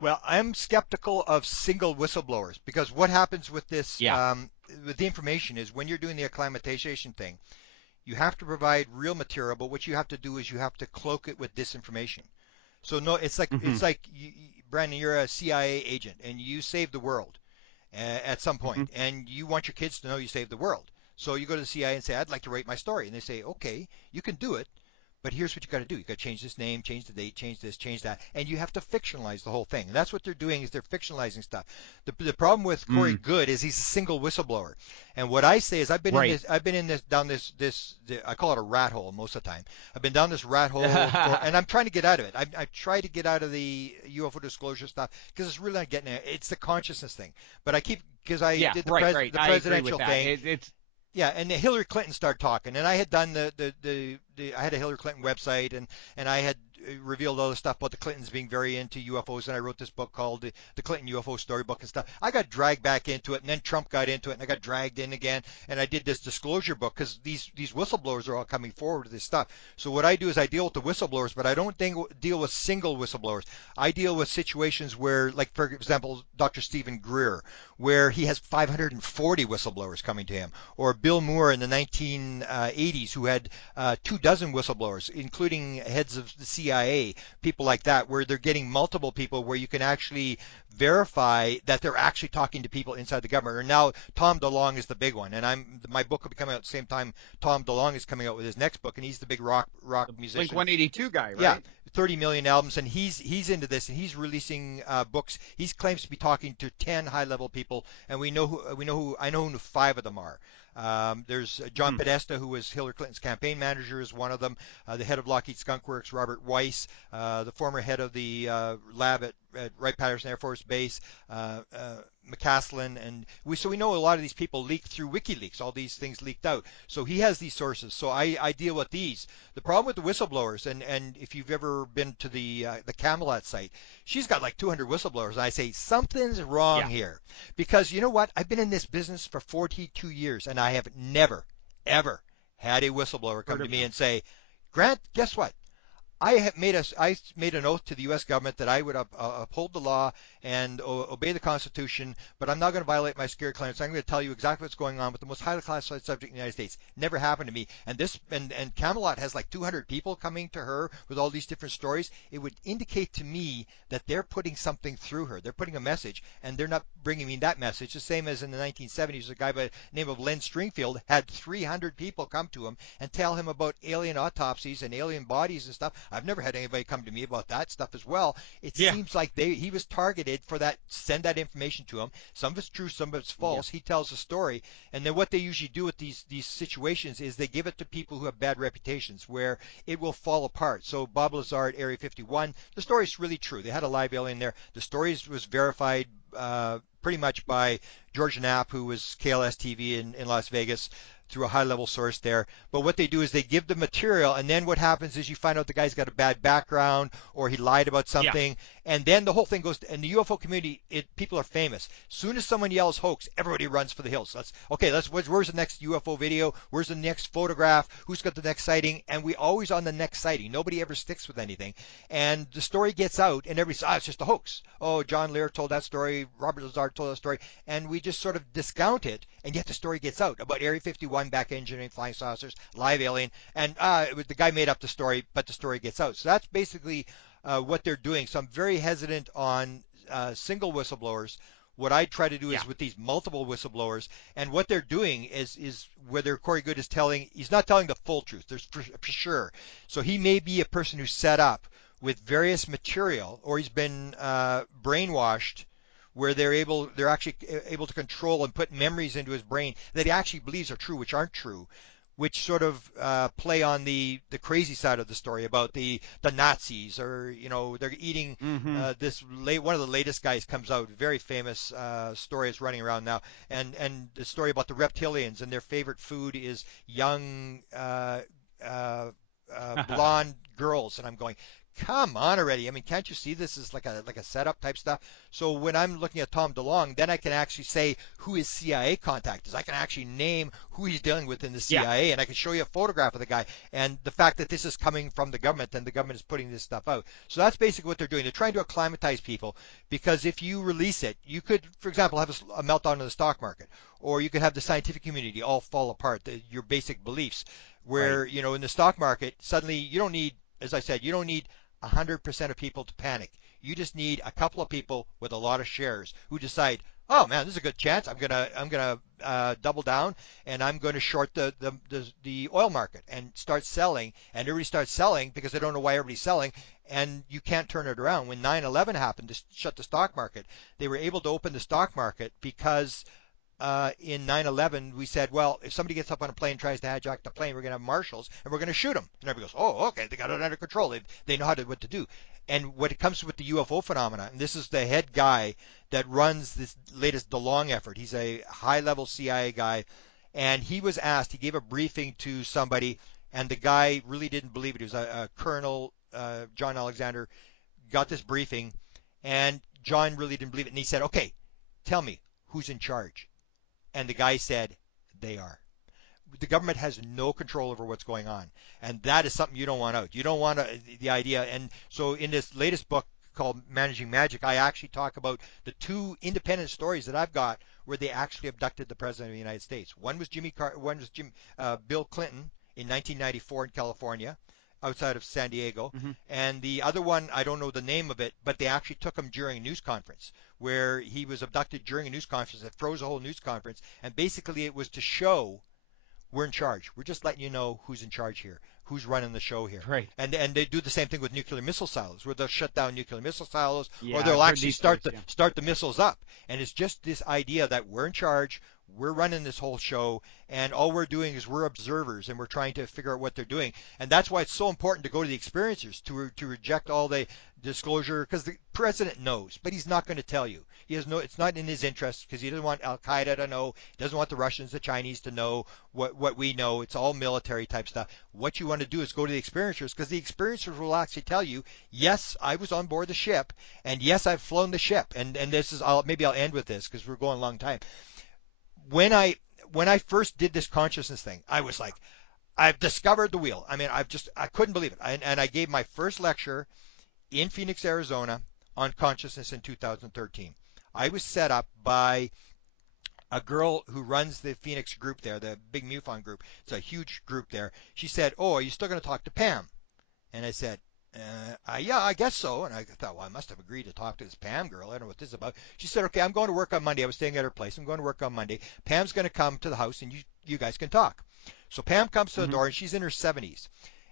Well, I'm skeptical of single whistleblowers because what happens with this, with the information is when you're doing the acclimatization thing, you have to provide real material, but what you have to do is you have to cloak it with disinformation. So no, Brandon, you're a CIA agent and you saved the world at some point, and you want your kids to know you saved the world. So you go to the CIA and say, I'd like to write my story, and they say, okay, you can do it. But here's what you got to do. You got to change this name, change the date, change this, change that, and you have to fictionalize the whole thing. And that's what they're doing is they're fictionalizing stuff. The problem with Corey Goode is he's a single whistleblower. And what I say is I've been in this I call it a rat hole most of the time. I've been down this rat hole and I'm trying to get out of it. I try to get out of the UFO disclosure stuff because it's really not getting it. It's the consciousness thing. But I keep because I did the presidential thing. Yeah, and Hillary Clinton started talking, and I had done I had a Hillary Clinton website, and I had revealed all the stuff about the Clintons being very into UFOs, and I wrote this book called the Clinton UFO Storybook and stuff. I got dragged back into it, and then Trump got into it, and I got dragged in again, and I did this disclosure book because these whistleblowers are all coming forward with this stuff. So what I do is I deal with the whistleblowers, but I don't deal with single whistleblowers. I deal with situations where, like for example, Dr. Stephen Greer, where he has 540 whistleblowers coming to him, or Bill Moore in the 1980s, who had 24 whistleblowers, including heads of the CIA, people like that, where they're getting multiple people where you can actually verify that they're actually talking to people inside the government. Or now Tom DeLonge is the big one, and my book will be coming out at the same time Tom DeLonge is coming out with his next book, and he's the big rock musician. Blink 182 guy, right? Yeah. 30 million albums, and he's into this, and he's releasing books. He claims to be talking to 10 high-level people, and I know who 5 of them are. There's John Podesta, who was Hillary Clinton's campaign manager, is one of them. The head of Lockheed Skunk Works, Robert Weiss, the former head of the lab at Wright-Patterson Air Force Base, McCaslin, and we know a lot of these people leaked through WikiLeaks. All these things leaked out. So he has these sources. So I deal with these. The problem with the whistleblowers, and if you've ever been to the Camelot site, she's got like 200 whistleblowers. And I say something's wrong here, because you know what? I've been in this business for 42 years, and I have never, ever had a whistleblower come to me and say, Grant, guess what? I made an oath to the U.S. government that I would uphold the law and obey the Constitution, but I'm not going to violate my security clearance. I'm going to tell you exactly what's going on with the most highly classified subject in the United States. Never happened to me. And Camelot has like 200 people coming to her with all these different stories. It would indicate to me that they're putting something through her. They're putting a message, and they're not bringing me that message. The same as in the 1970s, a guy by the name of Len Stringfield had 300 people come to him and tell him about alien autopsies and alien bodies and stuff. I've never had anybody come to me about that stuff as well. It seems like he was targeted kid for that, send that information to him. Some of it's true, some of it's Yeah. false. He tells the story, and then what they usually do with these situations is they give it to people who have bad reputations, where it will fall apart. So Bob Lazar at Area 51, the story's really true. They had a live alien there. The story was verified pretty much by George Knapp, who was KLS TV in Las Vegas, through a high level source there. But what they do is they give the material, and then what happens is you find out the guy's got a bad background or he lied about Yeah. something, and then the whole thing goes. In the UFO community, people are famous. Soon as someone yells hoax, everybody runs for the hills. Let's okay. Where's the next UFO video? Where's the next photograph? Who's got the next sighting? And we always on the next sighting. Nobody ever sticks with anything, and the story gets out, and everybody says, it's just a hoax. Oh, John Lear told that story. Robert Lazar told that story, and we just sort of discount it, and yet the story gets out about Area 51, back engineering, flying saucers, live alien, and the guy made up the story, but the story gets out. So that's basically what they're doing. So I'm very hesitant on single whistleblowers. What I try to do Yeah. is with these multiple whistleblowers, and what they're doing is whether Corey Good is telling, he's not telling the full truth. There's for sure. So he may be a person who's set up with various material, or he's been brainwashed, where they're actually able to control and put memories into his brain that he actually believes are true, which aren't true, which sort of play on the crazy side of the story about the Nazis, or they're eating Mm-hmm. one of the latest guys comes out, very famous story is running around now, and the story about the reptilians, and their favorite food is young uh, blonde girls, and I'm going, come on already. I mean, can't you see this is like a setup type stuff? So when I'm looking at Tom DeLonge, then I can actually say who his CIA contact is. I can actually name who he's dealing with in the Yeah. CIA, and I can show you a photograph of the guy, and the fact that this is coming from the government, and the government is putting this stuff out. So that's basically what they're doing. They're trying to acclimatize people, because if you release it, you could, for example, have a meltdown in the stock market, or you could have the scientific community all fall apart, your basic beliefs, Right. where, in the stock market, suddenly you don't need, as I said, you don't need 100% of people to panic. You just need a couple of people with a lot of shares who decide, oh man, this is a good chance. I'm gonna double down, and I'm going to short the oil market and start selling. And everybody starts selling because they don't know why everybody's selling. And you can't turn it around. When 9/11 happened to shut the stock market, they were able to open the stock market because in 9/11, we said, well, if somebody gets up on a plane and tries to hijack the plane, we're going to have marshals and we're going to shoot them. And everybody goes, oh, okay, they got it under control. They know what to do. And when it comes with the UFO phenomena, and this is the head guy that runs this latest DeLonge effort. He's a high-level CIA guy, and he was asked. He gave a briefing to somebody, and the guy really didn't believe it. He was a Colonel John Alexander got this briefing, and John really didn't believe it. And he said, okay, tell me who's in charge. And the guy said, they are. The government has no control over what's going on. And that is something you don't want out. You don't want the idea. And so in this latest book called Managing Magic, I actually talk about the two independent stories that I've got where they actually abducted the President of the United States. One was Bill Clinton in 1994 in California, outside of San Diego. Mm-hmm. And the other one, I don't know the name of it, but they actually took him during a news conference, where he was abducted during a news conference that froze the whole news conference. And basically it was to show we're in charge. We're just letting you know who's in charge here, who's running the show here. Right. And they do the same thing with nuclear missile silos, where they'll shut down nuclear missile silos, or Yeah, I've they'll heard actually these stories. Yeah. start the missiles up. And it's just this idea that we're in charge, we're running this whole show, and all we're doing is we're observers, and we're trying to figure out what they're doing. And that's why it's so important to go to the experiencers, to reject all the disclosure, because the president knows, but he's not going to tell you. He has no. It's not in his interest, because he doesn't want Al Qaeda to know. He doesn't want the Russians, the Chinese to know what we know. It's all military type stuff. What you want to do is go to the experiencers, because the experiencers will actually tell you, yes, I was on board the ship, and yes, I've flown the ship. And this is, maybe I'll end with this, because we're going a long time. When I first did this consciousness thing, I was like, I've discovered the wheel. I mean, I couldn't believe it. And I gave my first lecture in Phoenix, Arizona, on consciousness in 2013. I was set up by a girl who runs the Phoenix group there, the big MUFON group. It's a huge group there. She said, "Oh, are you still going to talk to Pam?" And I said, "Yeah, I guess so." And I thought, well, I must have agreed to talk to this Pam girl. I don't know what this is about. She said, "Okay, I'm going to work on Monday." I was staying at her place. "I'm going to work on Monday. Pam's going to come to the house, and you guys can talk." So Pam comes to the Mm-hmm. door, and she's in her 70s.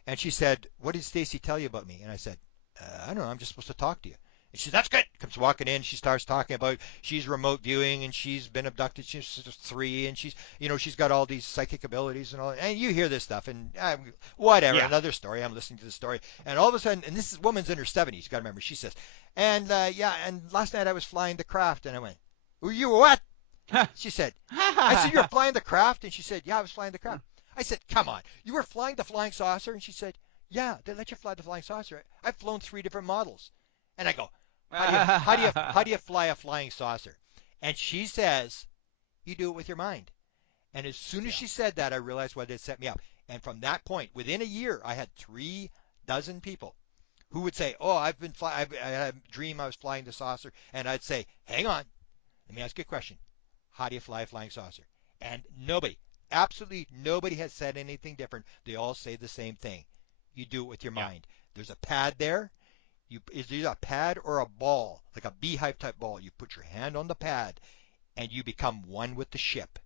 And she said, "What did Stacy tell you about me?" And I said, "I don't know. I'm just supposed to talk to you." And she says, that's good. Comes walking in. She starts talking about she's remote viewing and she's been abducted. She's 3 and she's got all these psychic abilities and all. And you hear this stuff and whatever. Yeah. Another story. I'm listening to the story. And all of a sudden, and this woman's in her 70s. You got to remember. She says, and and last night I was flying the craft. And I went, were you what? She said, I said, you're flying the craft? And she said, yeah, I was flying the craft. I said, come on. You were flying the flying saucer? And she said, yeah, they let you fly the flying saucer. I've flown 3 different models. And I go, how do you fly a flying saucer? And she says, you do it with your mind. And as soon as Yeah. she said that, I realized what had set me up. And from that point, within a year, I had 3 dozen people who would say, oh, I had a dream I was flying the saucer. And I'd say, hang on, let me ask you a question. How do you fly a flying saucer? And nobody, absolutely nobody has said anything different. They all say the same thing. You do it with your Yeah. mind. There's a pad there. Is either a pad or a ball, like a beehive type ball. You put your hand on the pad and you become one with the ship.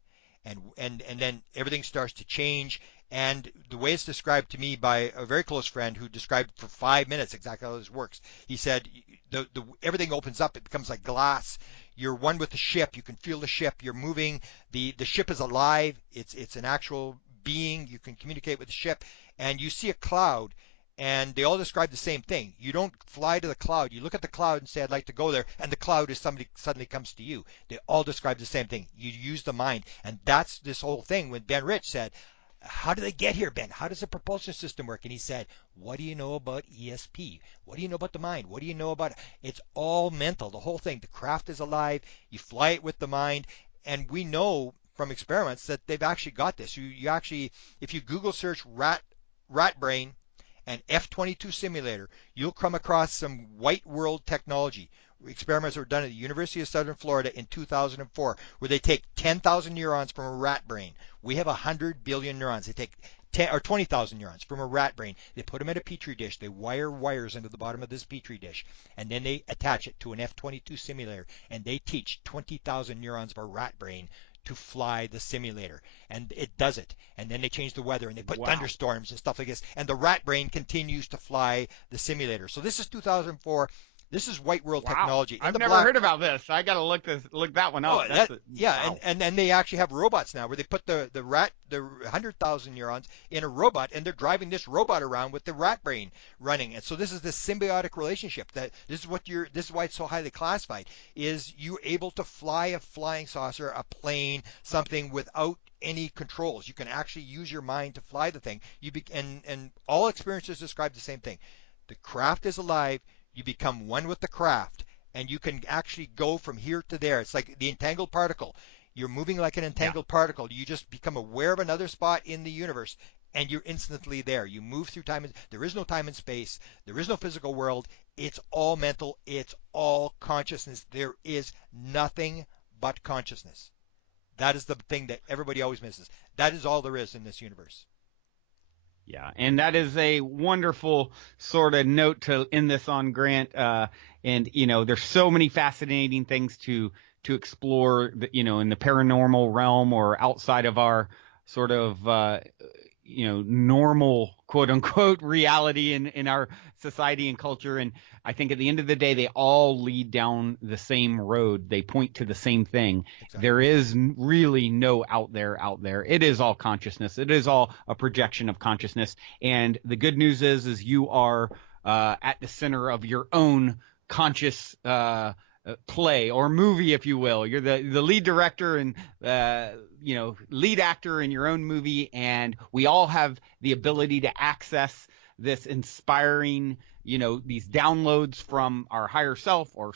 And then everything starts to change. And the way it's described to me by a very close friend who described for 5 minutes exactly how this works, he said everything opens up. It becomes like glass. You're one with the ship. You can feel the ship. You're moving. The ship is alive. It's an actual being. You can communicate with the ship. And you see a cloud, and they all describe the same thing. You don't fly to the cloud. You look at the cloud and say, I'd like to go there, and the cloud is somebody suddenly comes to you. They all describe the same thing. You use the mind, and that's this whole thing. When Ben Rich said, how do they get here, Ben? How does the propulsion system work? And he said, what do you know about ESP? What do you know about the mind? What do you know about it? It's all mental, the whole thing. The craft is alive. You fly it with the mind, and we know from experiments that they've actually got this. You actually, if you Google search rat brain and F-22 simulator, you'll come across some white world technology. Experiments were done at the University of Southern Florida in 2004, where they take 10,000 neurons from a rat brain. We have 100 billion neurons. They take 10 or 20,000 neurons from a rat brain. They put them in a petri dish. They wire wires into the bottom of this petri dish, and then they attach it to an F-22 simulator, and they teach 20,000 neurons of a rat brain to fly the simulator, and it does it. And then they change the weather, and they put Wow. thunderstorms and stuff like this, and the rat brain continues to fly the simulator. So this is 2004. This is white world Wow. technology. In I've the never black. heard about this. I got to look that one Oh, up. That's yeah, wow. and then they actually have robots now where they put the 100,000 neurons in a robot, and they're driving this robot around with the rat brain running. And so this is this symbiotic relationship. That this is why it's so highly classified. Is you able to fly a flying saucer, a plane, something without any controls? You can actually use your mind to fly the thing. And all experiences describe the same thing. The craft is alive. You become one with the craft, and you can actually go from here to there. It's like the entangled particle. You're moving like an Yeah. entangled particle. You just become aware of another spot in the universe, and you're instantly there. You move through time. There is no time and space. There is no physical world. It's all mental. It's all consciousness. There is nothing but consciousness. That is the thing that everybody always misses. That is all there is in this universe. Yeah, and that is a wonderful sort of note to end this on, Grant. And there's so many fascinating things to explore, in the paranormal realm or outside of our sort of normal quote unquote reality in our society and culture. And I think at the end of the day, they all lead down the same road. They point to the same thing. Exactly. There is really no out there. It is all consciousness. It is all a projection of consciousness. And the good news is you are at the center of your own conscious play or movie, if you will. You're the lead director and lead actor in your own movie, and we all have the ability to access this inspiring, these downloads from our higher self, or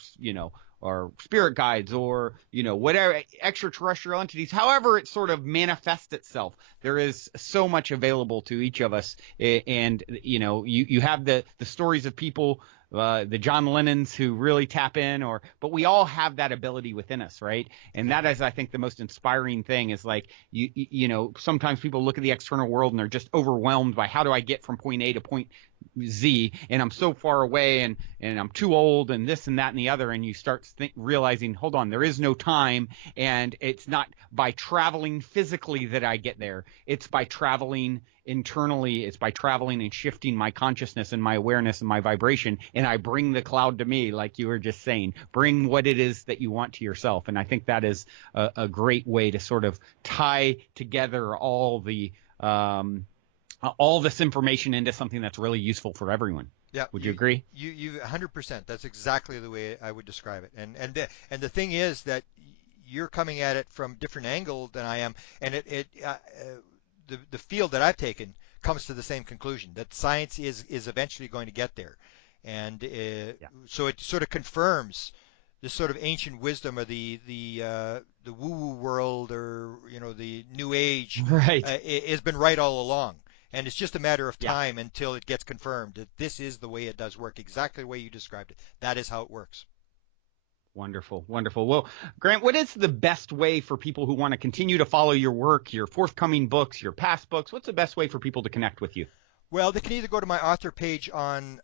spirit guides, or whatever extraterrestrial entities, however it sort of manifests itself. There is so much available to each of us, and you have the stories of people, the John Lennons who really tap in, but we all have that ability within us, right? And that is, I think, the most inspiring thing is like, sometimes people look at the external world and they're just overwhelmed by how do I get from point A to point Z, and I'm so far away, and I'm too old, and this and that and the other, and you start realizing, hold on, there is no time, and it's not by traveling physically that I get there. It's by traveling internally. It's by traveling and shifting my consciousness and my awareness and my vibration, and I bring the cloud to me, like you were just saying. Bring what it is that you want to yourself, and I think that is a great way to sort of tie together all this information into something that's really useful for everyone. Yeah, Would you agree? you 100%. That's exactly the way I would describe it. And the thing is that you're coming at it from a different angle than I am, and the field that I've taken comes to the same conclusion that science is eventually going to get there, and Yeah. so it sort of confirms this sort of ancient wisdom of the woo-woo world, or the New Age Right. has been right all along. And it's just a matter of Yeah. time until it gets confirmed that this is the way it does work, exactly the way you described it. That is how it works. Wonderful. Wonderful. Well, Grant, what is the best way for people who want to continue to follow your work, your forthcoming books, your past books? What's the best way for people to connect with you? Well, they can either go to my author page on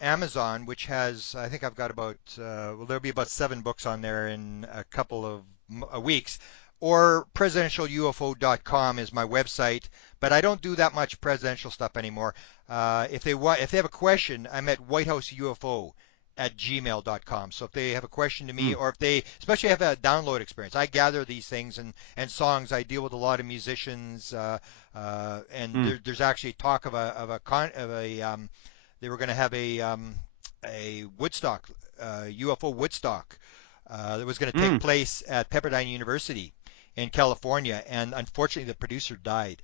Amazon, which has, I think I've got about, well, there'll be about 7 books on there in a couple of weeks, or presidentialufo.com is my website. But I don't do that much presidential stuff anymore. If they have a question, I'm at whitehouseuFO@gmail.com. So if they have a question to me, Mm, or if they especially have a download experience, I gather these things and songs. I deal with a lot of musicians, and mm, there's actually talk of they were going to have a Woodstock, UFO Woodstock, that was going to take mm, place at Pepperdine University in California, and unfortunately the producer died.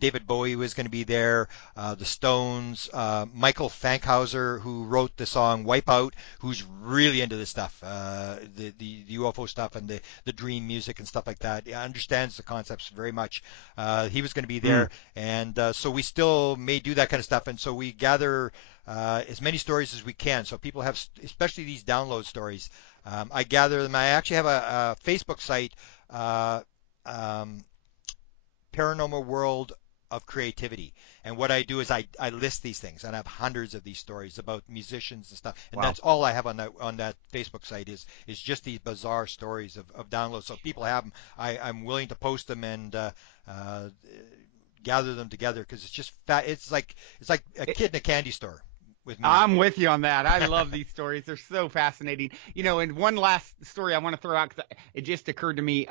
David Bowie was going to be there, the Stones, Michael Fankhauser, who wrote the song Wipeout, who's really into this stuff, the UFO stuff and the dream music and stuff like that. He understands the concepts very much. He was going to be mm. there, and so we still may do that kind of stuff, and so we gather as many stories as we can. So people have, especially these download stories. I gather them. I actually have a Facebook site, uh, um, Paranormal World of Creativity. And what I do is I list these things, and I have hundreds of these stories about musicians and stuff. And Wow. that's all I have on that Facebook site is just these bizarre stories of downloads. So if people have them, I'm willing to post them and uh, gather them together, because it's just it's like a kid in a candy store with me. I'm with you on that. I love these stories. They're so fascinating. And one last story I want to throw out, because it just occurred to me.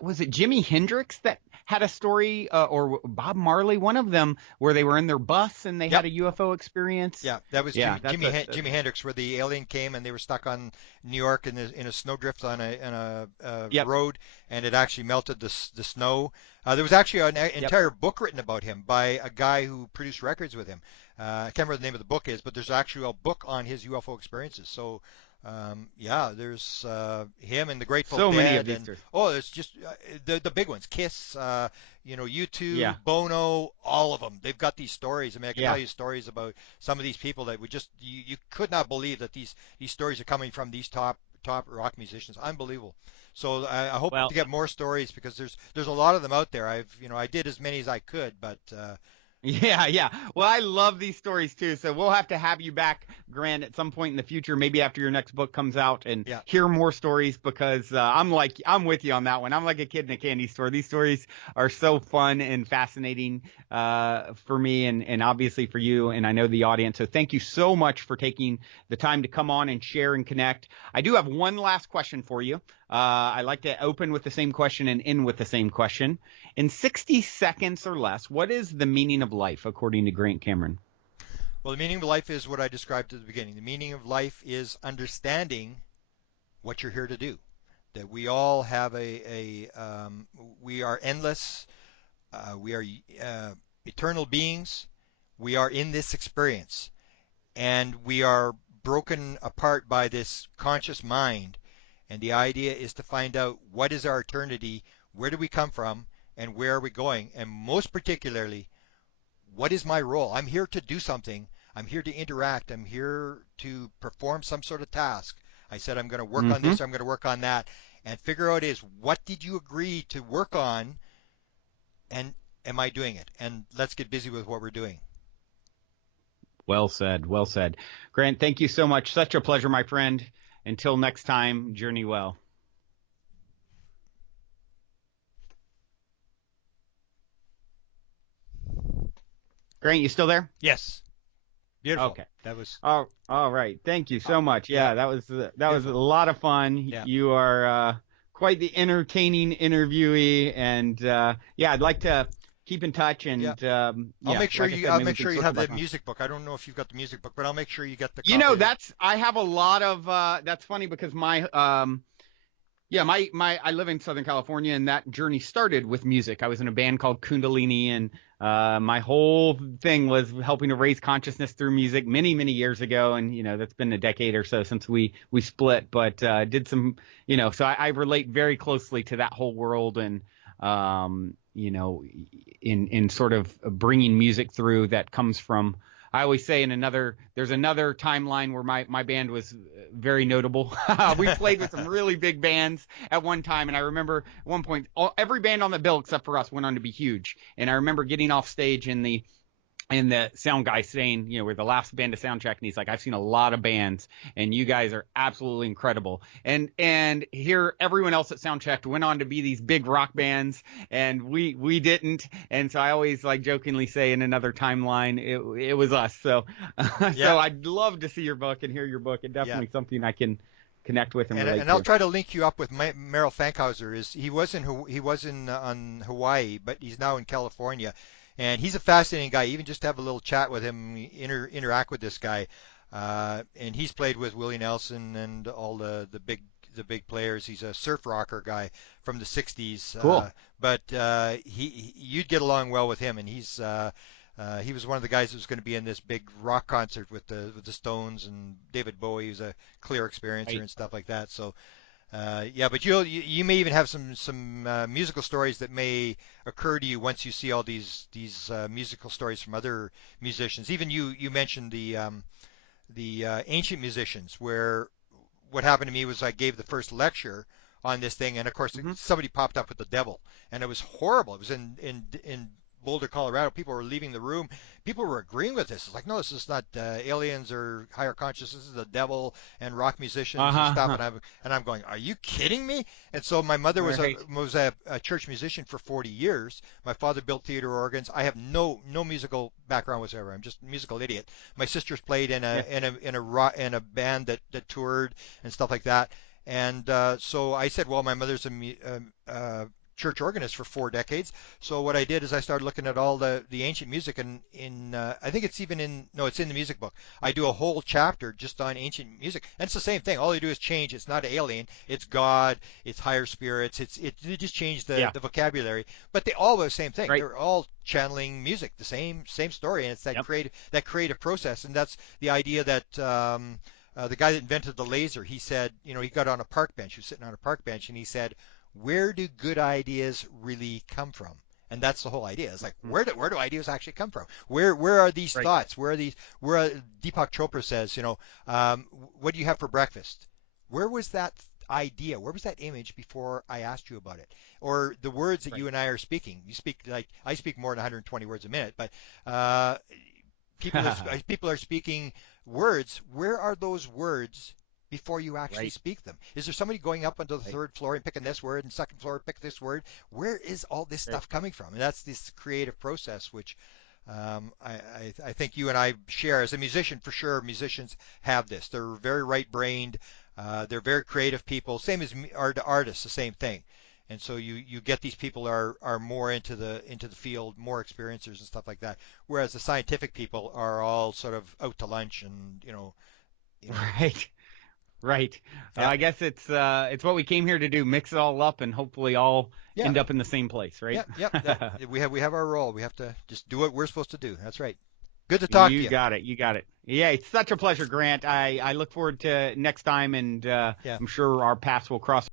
Was it Jimi Hendrix that had a story, or Bob Marley, one of them, where they were in their bus and they had Yep. a UFO experience? Yeah, that was Yeah, that's Jimi Hendrix, where the alien came and they were stuck on New York in a snowdrift on a yep, road, and it actually melted the snow. There was actually an yep. entire book written about him by a guy who produced records with him. I can't remember the name of the book is, but there's actually a book on his UFO experiences. So yeah, there's him and the Grateful So many of Dead, these and stories. oh, it's just the big ones, Kiss, Yeah, U2, Bono, all of them. They've got these stories. I mean, I can tell yeah. you stories about some of these people that would just you could not believe that these stories are coming from these top rock musicians. Unbelievable. So I hope to Well, get more stories, because there's a lot of them out there. I did as many as I could, but yeah, yeah. Well, I love these stories too. So we'll have to have you back, Grant, at some point in the future, maybe after your next book comes out, and yeah. hear more stories, because I'm with you on that one. I'm like a kid in a candy store. These stories are so fun and fascinating for me, and obviously for you, and I know the audience. So thank you so much for taking the time to come on and share and connect. I do have one last question for you. I like to open with the same question and end with the same question. In 60 seconds or less, what is the meaning of life, according to Grant Cameron? Well, the meaning of life is what I described at the beginning. The meaning of life is understanding what you're here to do. That we all have we are endless. We are eternal beings. We are in this experience, and we are broken apart by this conscious mind. And the idea is to find out what is our eternity, where do we come from, and where are we going, and most particularly, what is my role? I'm here to do something. I'm here to interact. I'm here to perform some sort of task. I said I'm going to work on Mm-hmm. this, I'm going to work on that, and figure out is what did you agree to work on, and am I doing it? And let's get busy with what we're doing. Well said. Well said. Grant, thank you so much. Such a pleasure, my friend. Until next time, journey well. Grant, you still there? Yes, beautiful. Okay. That was All right. Thank you so much. yeah, Yeah, that was a beautiful. lot of fun. Yeah, You are quite the entertaining interviewee, and yeah, I'd like to keep in touch. yeah. And yeah, like I said, I'll maybe we make can sure you circle have the back on. music book. I don't know if you've got the music book, but I'll make sure you get the You know, copy. that's I have a lot of that's funny because my yeah, my I live in Southern California, and that journey started with music. I was in a band called Kundalini, and my whole thing was helping to raise consciousness through music many years ago. And that's been a decade or so since we split, but did some so I relate very closely to that whole world, and in sort of bringing music through that comes from. I always say there's another timeline where my band was very notable. We played with some really big bands at one time, and I remember at one point every band on the bill except for us went on to be huge. And I remember getting off stage and the sound guy saying, we're the last band to sound check, and he's like, I've seen a lot of bands, and you guys are absolutely incredible. And here, everyone else that sound checked went on to be these big rock bands, and we didn't. And so I always like jokingly say, in another timeline, it was us. So Yeah, so I'd love to see your book and hear your book, and yeah. definitely something I can connect with and relate And I'll to. try to link you up with Merrill Fankhauser. He was in on Hawaii, but he's now in California, and he's a fascinating guy. Even just to have a little chat with him, interact with this guy, and he's played with Willie Nelson and all the big players. He's a surf rocker guy from the '60s, Cool. but you'd get along well with him, and he was one of the guys that was going to be in this big rock concert with the Stones and David Bowie. He was a clear experiencer Right. and stuff like that. So yeah, but you may even have some musical stories that may occur to you once you see all these musical stories from other musicians. Even you mentioned the ancient musicians, where what happened to me was I gave the first lecture on this thing, and of course Hmm. somebody popped up with the devil, and it was horrible. It was in Boulder, Colorado. People were leaving the room. People were agreeing with this. It's like, no, this is not aliens or higher consciousness. This is the devil and rock musicians and stuff. Uh-huh. And I'm going, are you kidding me? And so my mother Right. was a church musician for 40 years. My father built theater organs. I have no musical background whatsoever. I'm just a musical idiot. My sisters played in Yeah. in a band that toured and stuff like that. And so I said, well, my mother's church organist for 4 decades. So what I did is I started looking at all the ancient music, and in I think it's even in no, it's in the music book. I do a whole chapter just on ancient music, and it's the same thing. All you do is change. It's not alien. It's God. It's higher spirits. They just change Yeah. the vocabulary, but they all are the same thing. Right. They're all channeling music, the same story, and it's Yep. that creative process, and that's the idea that. The guy that invented the laser, he said, he got on a park bench. He was sitting on a park bench, and he said, "Where do good ideas really come from?" And that's the whole idea. It's like, Mm. where do ideas actually come from? Where are these Right. thoughts? Where Deepak Chopra says, um, what do you have for breakfast? Where was that idea? Where was that image before I asked you about it? Or the words that Right. you and I are speaking. You speak like I speak more than 120 words a minute, but uh, people are speaking words. Where are those words before you actually Right. speak them? Is there somebody going up onto the Right. third floor and picking this word, and second floor pick this word? Where is all this Right. stuff coming from? And that's this creative process, which I think you and I share as a musician. For sure, musicians have this. They're very right-brained. They're very creative people. Same as artists, the same thing. And so you get these people are more into the field, more experiencers and stuff like that. Whereas the scientific people are all sort of out to lunch and you know, Right. Right. yeah, I guess it's what we came here to do, mix it all up and hopefully all yeah, end up in the same place, right? yeah. That we have our role. We have to just do what we're supposed to do. That's right. Good to talk to You you. got it. You got it. Yeah, it's such a pleasure, Grant. I look forward to next time, and Yeah. I'm sure our paths will cross